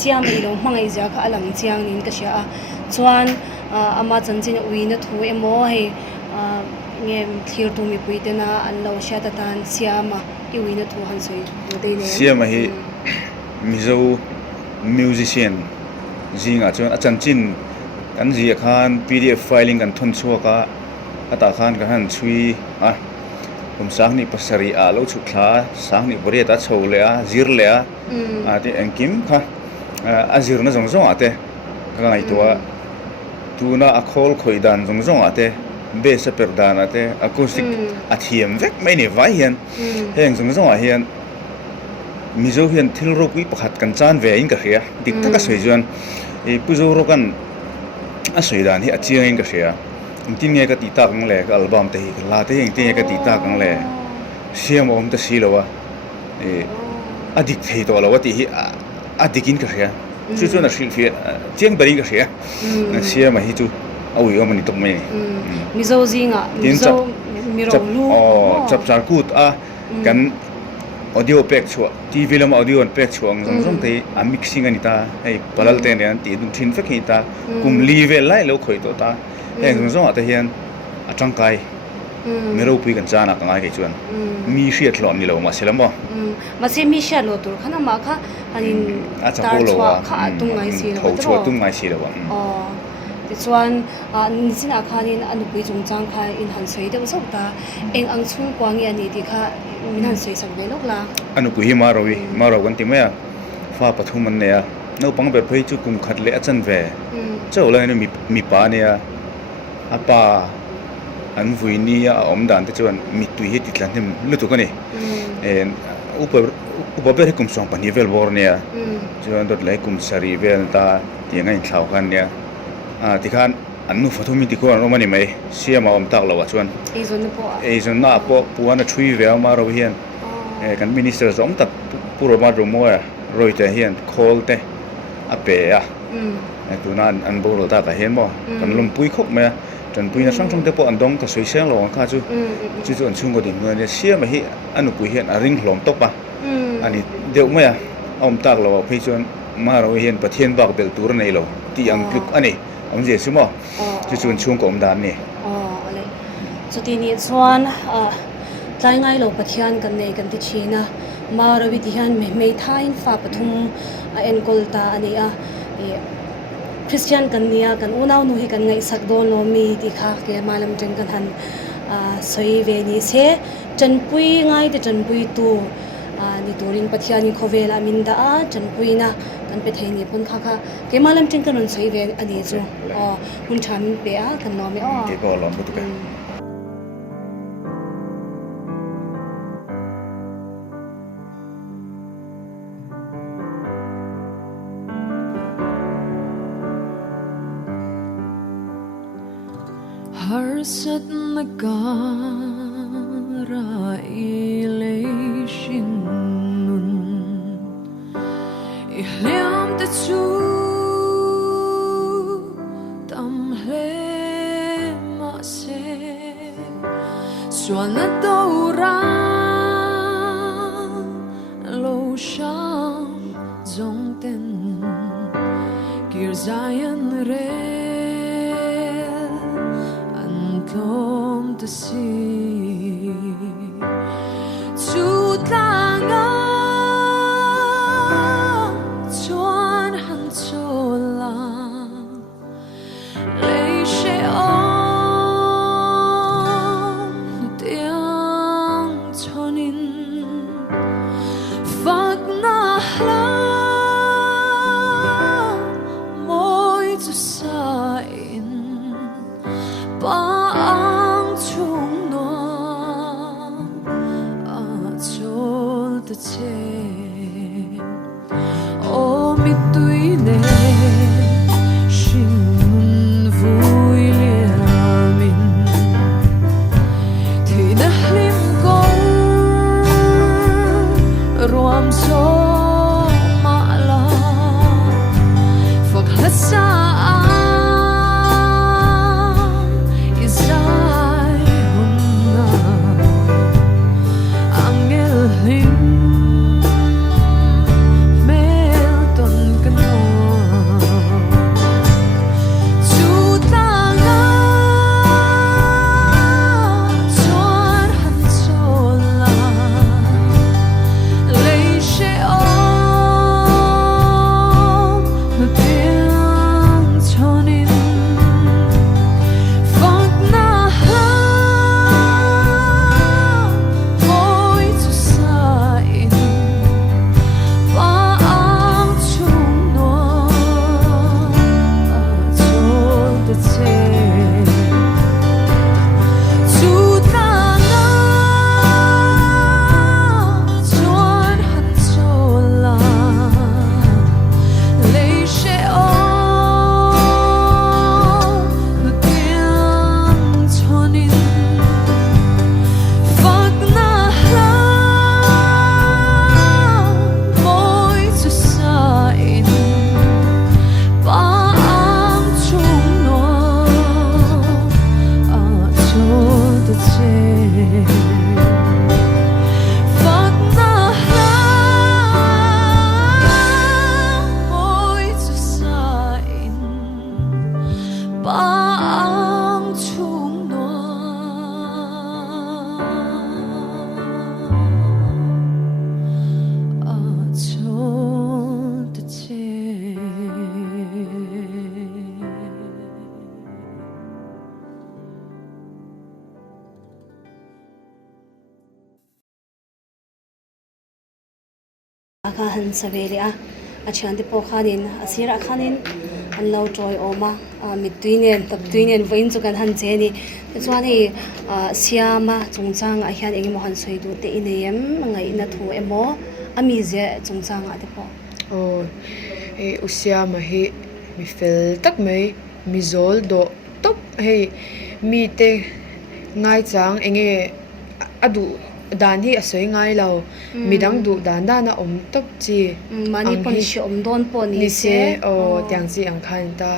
siam I lo hmangai ja kha alang chiang nin ka sha chuan ama chanchin uina thu emo hei nge thlir tu mi pui te na an lo sha ta tan siama I uina thu han soi de ne siama hi mizo musician zinga chuan a chanchin kan ji khan PDF filing kan thon chuaka ata khan ka han chui sang ni pasari a lo chu thla sang ni bore ta chho le a zir le a ati engkim kha a zir na jong jong ate ka ngai tua tuna a khol khoi dan jong jong ate bass a per dan ate acoustic a thiam vek mai ni vai hian heng jong jong a hian mizo hian thil ro pui pakhat kan chan ve in ka ria dik ta ka soi juan e puzo ro kan a soi dan hi a chiang in ka ria tin nge ka ti ta kang le ka album te hi la te heng te ka ti ta kang le siam om ta si lowa adik thei to lawa ti hi adikin ka ria chu chu na shil fi chiang bari ka ria siam hi chu awi omani tok mai mizo zinga mizo miro lu chap char kut kan audio pack chu TV lam audio pack chu ang jong te a mixing ani ta ei palal te ne an ti dun thin fek hi ta kum live lai lo khoi to ta heng jong ata hian a tangkai mero pui kan chana ka ngai ke chuan mi hriat hlom ni lo ma selam bo ma se mi sha lo tur khana ma kha anin tar chwa kha tung ngai si lo chwa tung ngai si lo ti chuan nisin a khanin anu pui chung chang kha in han sei de so ta eng ang chung kwang ya ni ti kha min han sei sak ve lok la anu pui ma ro kan ti ma fa pathum an ne ya no pang be phei chu kum khat le achan ve chau la ni mi pa ne ya apa an vui ni ya om dan te chuan mi tui hi ti tlan him lu tu ka ni en upabel kum song pani vel bor nia chuan dot lai kum sari vel ta tianga in thlau khan nia tikhan annu photomi tikho an omani mai siama om tak lawa chuan ezon na po puana thui ve ma ro hian kan minister zom tak puro ma ro mo roi te hian khol te ape a tuna an boral ta ka hian mo kan lumpui khop me tan puina sang sang te po andong ka soi seng lo kha chu chu an chung go ding ne siama hi anu pui hian a ring hlom tok pa ani deu me om tak lo phei chuan ma ro hian pathian bak bel tur nei lo ti ang kluk ani ông dễ xíu mò, chứ chuồn chuông của ông đàn nè. Đấy, cho tin như chuan, trái ngay lâu bát hian cần này cần tí chi na, mà rồi bị hian mấy thay pha bát thùng en kolta anh à, Christian cần nia cần unau nuhi cần ngay sắc đồn lo mi tí khác cái mà làm chân cần han soi về ni se, chân pui ngay thì chân pui tu, ni turing bát hian ni khove la min da chân pui na. Kan pe thei ni pun kha ke malam ting kan un sei ve ani chu hun chan pe a kan no me ke ko lom bu tu har sat na ra ilation liam te chu tam hle ma se suan na do ra lo sham zong ten kir zayan re an tom te si chu tanga kha han saveli a chan te po khanin asira khanin an lo joy oma mi tuinen tap tuinen voin chu kan han che ni chuani siama chungchang a hian engemaw han soi du te ineyam ngai na thu emo ami ze chungchanga te po oh usia ma hi mi fel tak mai mi zol do top hei mi te ngai chang enge adu dan hi asoi ngai lo midang du dan na om top chi mani pon shi om don po ni se o tiang chi ang khan ta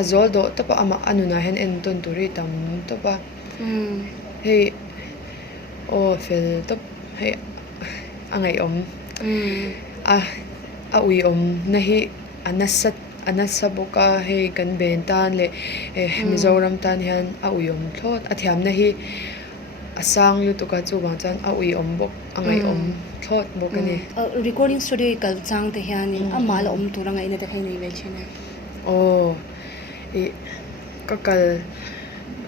azol do top ama anuna hen en ton turi tam topa hei o fel top hei angai om a ui om na hi anasa boka hei kan ben tan le mizoram tan hian a ui om thlot a thiam na hi asang lu to ka chu wang chan a ui om bok angai om thlot bok ani recording studio kal chang te hian in amal om turanga ina te khainei vel chine kakal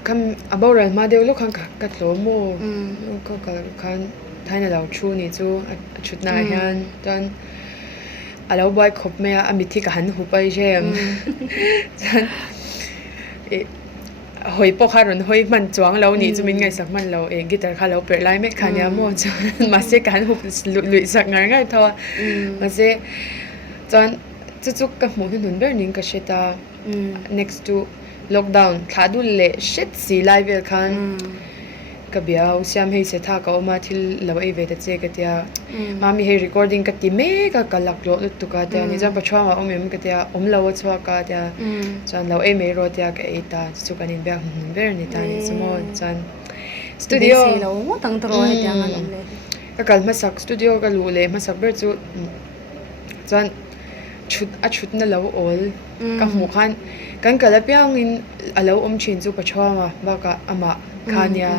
kam aboral ma deulo khan ka tlo mo kakal khan thaina lau thu ni chu chutna hian tan alo boy khop me a mithi ka han hu pai jem chan hoi po kharon hoi man chuang lo ni chumin ngai sak man lo guitar kha lo per lai me khania mo chan ma se kan hu lui sak ngai thawa ma se chan chu ka mu hun ber ning ka sheta next to lockdown thadu le shit si live khan kabia usiam hei se tha ka oma thil lo ei ve ta che ka tia mami hei recording ka ti me ka kalak lo tu ka ta ni jam pa chwa om em ka tia om lo chwa ka tia chan lo ei me ro tia ka ei ta chu kan in ba ver ni ta ni smo chan studio lo mo tang tro he tia ngan le ka kal ma sak studio ka lu le ma sak ber chu chan chut na lo ol ka mu khan kan kala piang in alo om chin chu pa chwa ma ba ka ama khania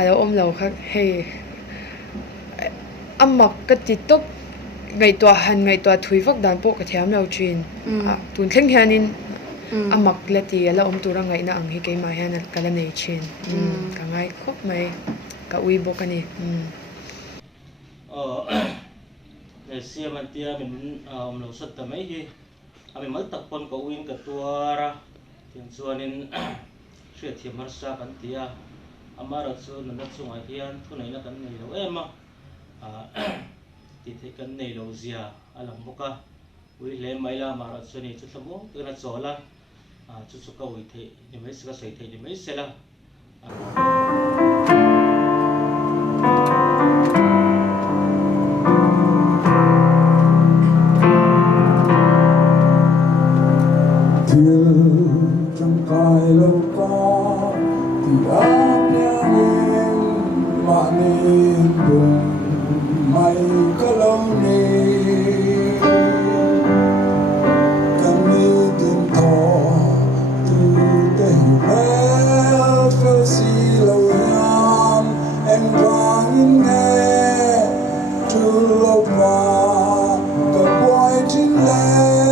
alo om lo kha hei amak ka ti top ngai to thui vak dan po ka thiam lo chin tun thleng hianin amak lati ala om tura ngai na ang hi ke ma hian kala nei chin ka ngai khop mai ka ui bo ka ni siaman tia min om lo sat ta mai hi ami mal tak pon ko win ka tuara tiang chuanin hriat thiam har sa kan tia amara chu nanda chunga hian thunai na kan nei lo ema ti the kan nei lo zia alam boka ui le mai la mara chu ni chu thlamo tuna chola chu chu ka ui the ni mai sa soi the ni mai sela trong cài lâu có thì áp nhang em mà nên buồn mày có lâu nè cần đi tìm thọ từ đây về phía si lâu nhang em vang nghe từ lâu qua cả quay trên lên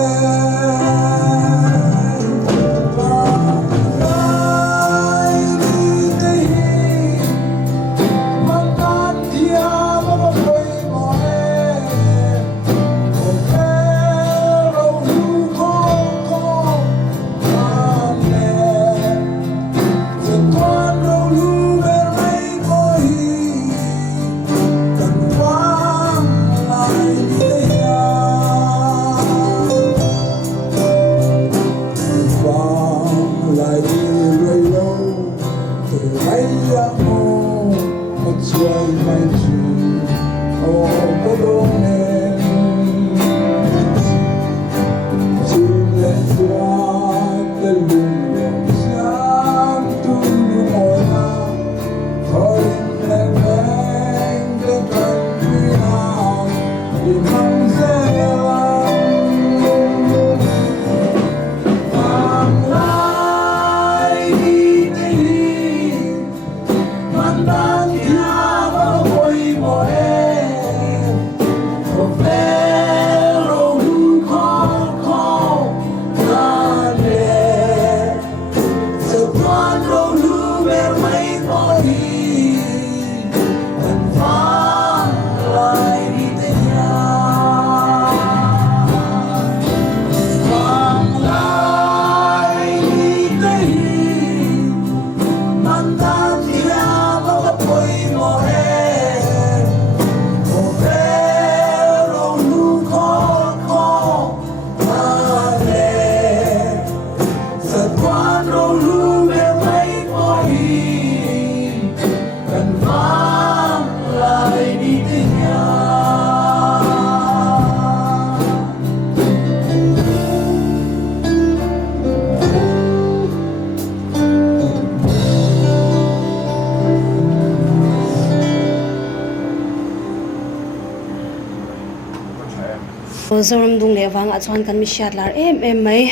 zoram dung le wang a chuan kan mi hriat lar em mai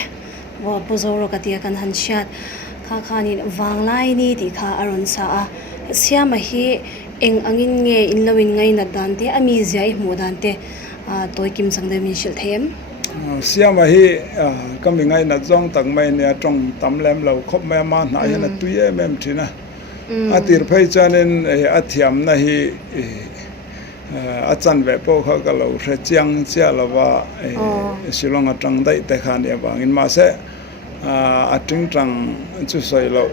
wa pozoro katia kan han hriat kha ni wang lai ni ti kha aron sa a siama hi eng angin nge in lawin ngai na dan te ami zia I hmu dan te toy kim sang de min shil them siama hi kami ngai na jong tak mai ne tong tam lem lo khop me ma na ya na tuye mem thina atir phai chanin athiam na hi achan ve po kha ka lo hre chiang chia lawa silong atang dai te khan ya bang in ma se ating tang chu soi lo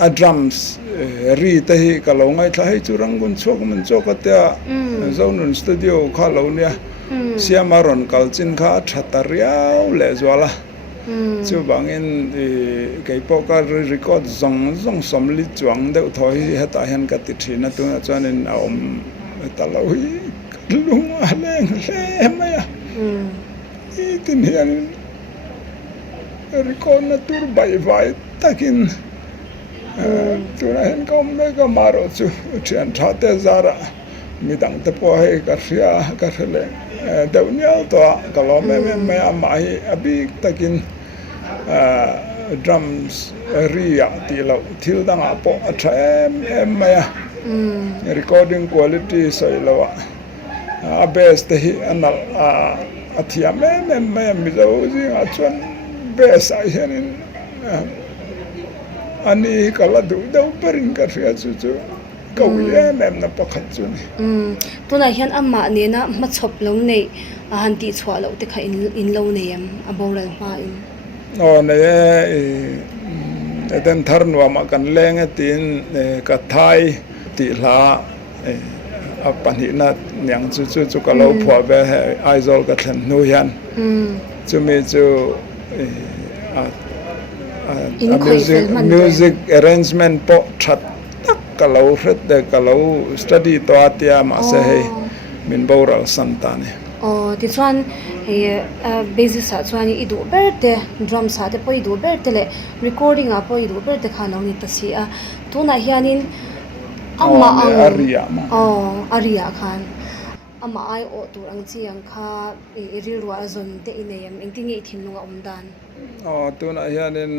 a drums ri te hi ka lo ngai thla hi chu rangun chok mun chok ta zonun studio kha lo nia siama ron kal chin kha thatariau le zwala chu bangin kei po ka record zong som li chuang deuh thoi heta hian ka ti thina tu na chuanin a om taloi lunga leng hle maya tin hian record na tur bai vai takin tu na hian kom me ka maro chu thian thate zara midang te po he ka ria ka hele deuh niau to ka lo me amai abi takin drums ria ti lo thil dang a po a them maya recording quality soi lawa a best hi anal a thia me mi zo ji a chuan best a hianin ani kala du deuh perin ka ria chu kauye mem na pakhat chu ni tuna hian amma ne na ma chhop lo nei a han ti chwa lo te kha in lo nei am a boral ma in ne den tharnwa ma kan leng tin ka thai ti hla a pani na nyang chu ka lo phwa be aizol ka thlen nu hian chu mi chu music arrangement po that ka lo hret de ka lo study to atia ma se he min boral santane ti chuan he bassist a chuan I du berte drum sa te poi du berte le recording a poi du berte kha lo ni ta si a tuna hianin amma aria khan amma ai o tur ang chiang kha rilwa zon te ineyam engtinge thinlunga umdan tuna hianin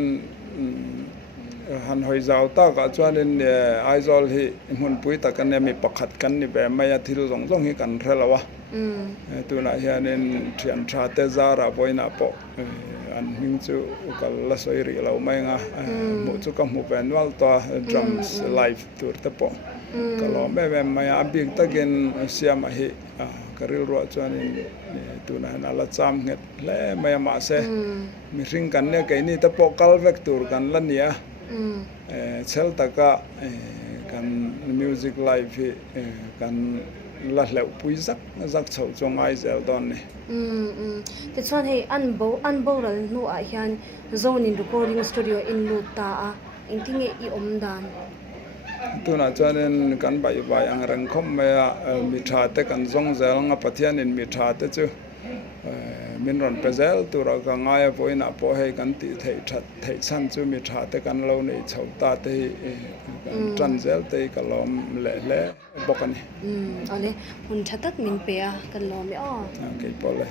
han hoi zau ta ka chuanin aizol hi Vanpui takan mi pakhat kan ni be maya thil zong hi kan threlawa tuna hianin thian tha te zara boina po an hing chu kal la soi ri lo mai nga mu chu ka mu ben wal to drums live tur te po kalo me maya abik takin siama hi karil ro chuanin tuna na la cham nget le maya ma se mi ring kan ne ke ni te po kal vek tur kan la nia chel taka kan music live hi kan la hleu pui zak chho chong ai zel don ni te chuan hei an boral nu a hian zonin recording studio in lu ta a engtinge I om dan tuna chuanin kan bai ang rang khom me mi tha te kan zong zel nga pathian in mi tha te chu min ron pezel tura ka ngai poina po hei kan ti thei chan chu mi tha te kan lo nei chho ta te tran zel te ka lom le bokani ale hun thatak min pe a kan lo mi ke pole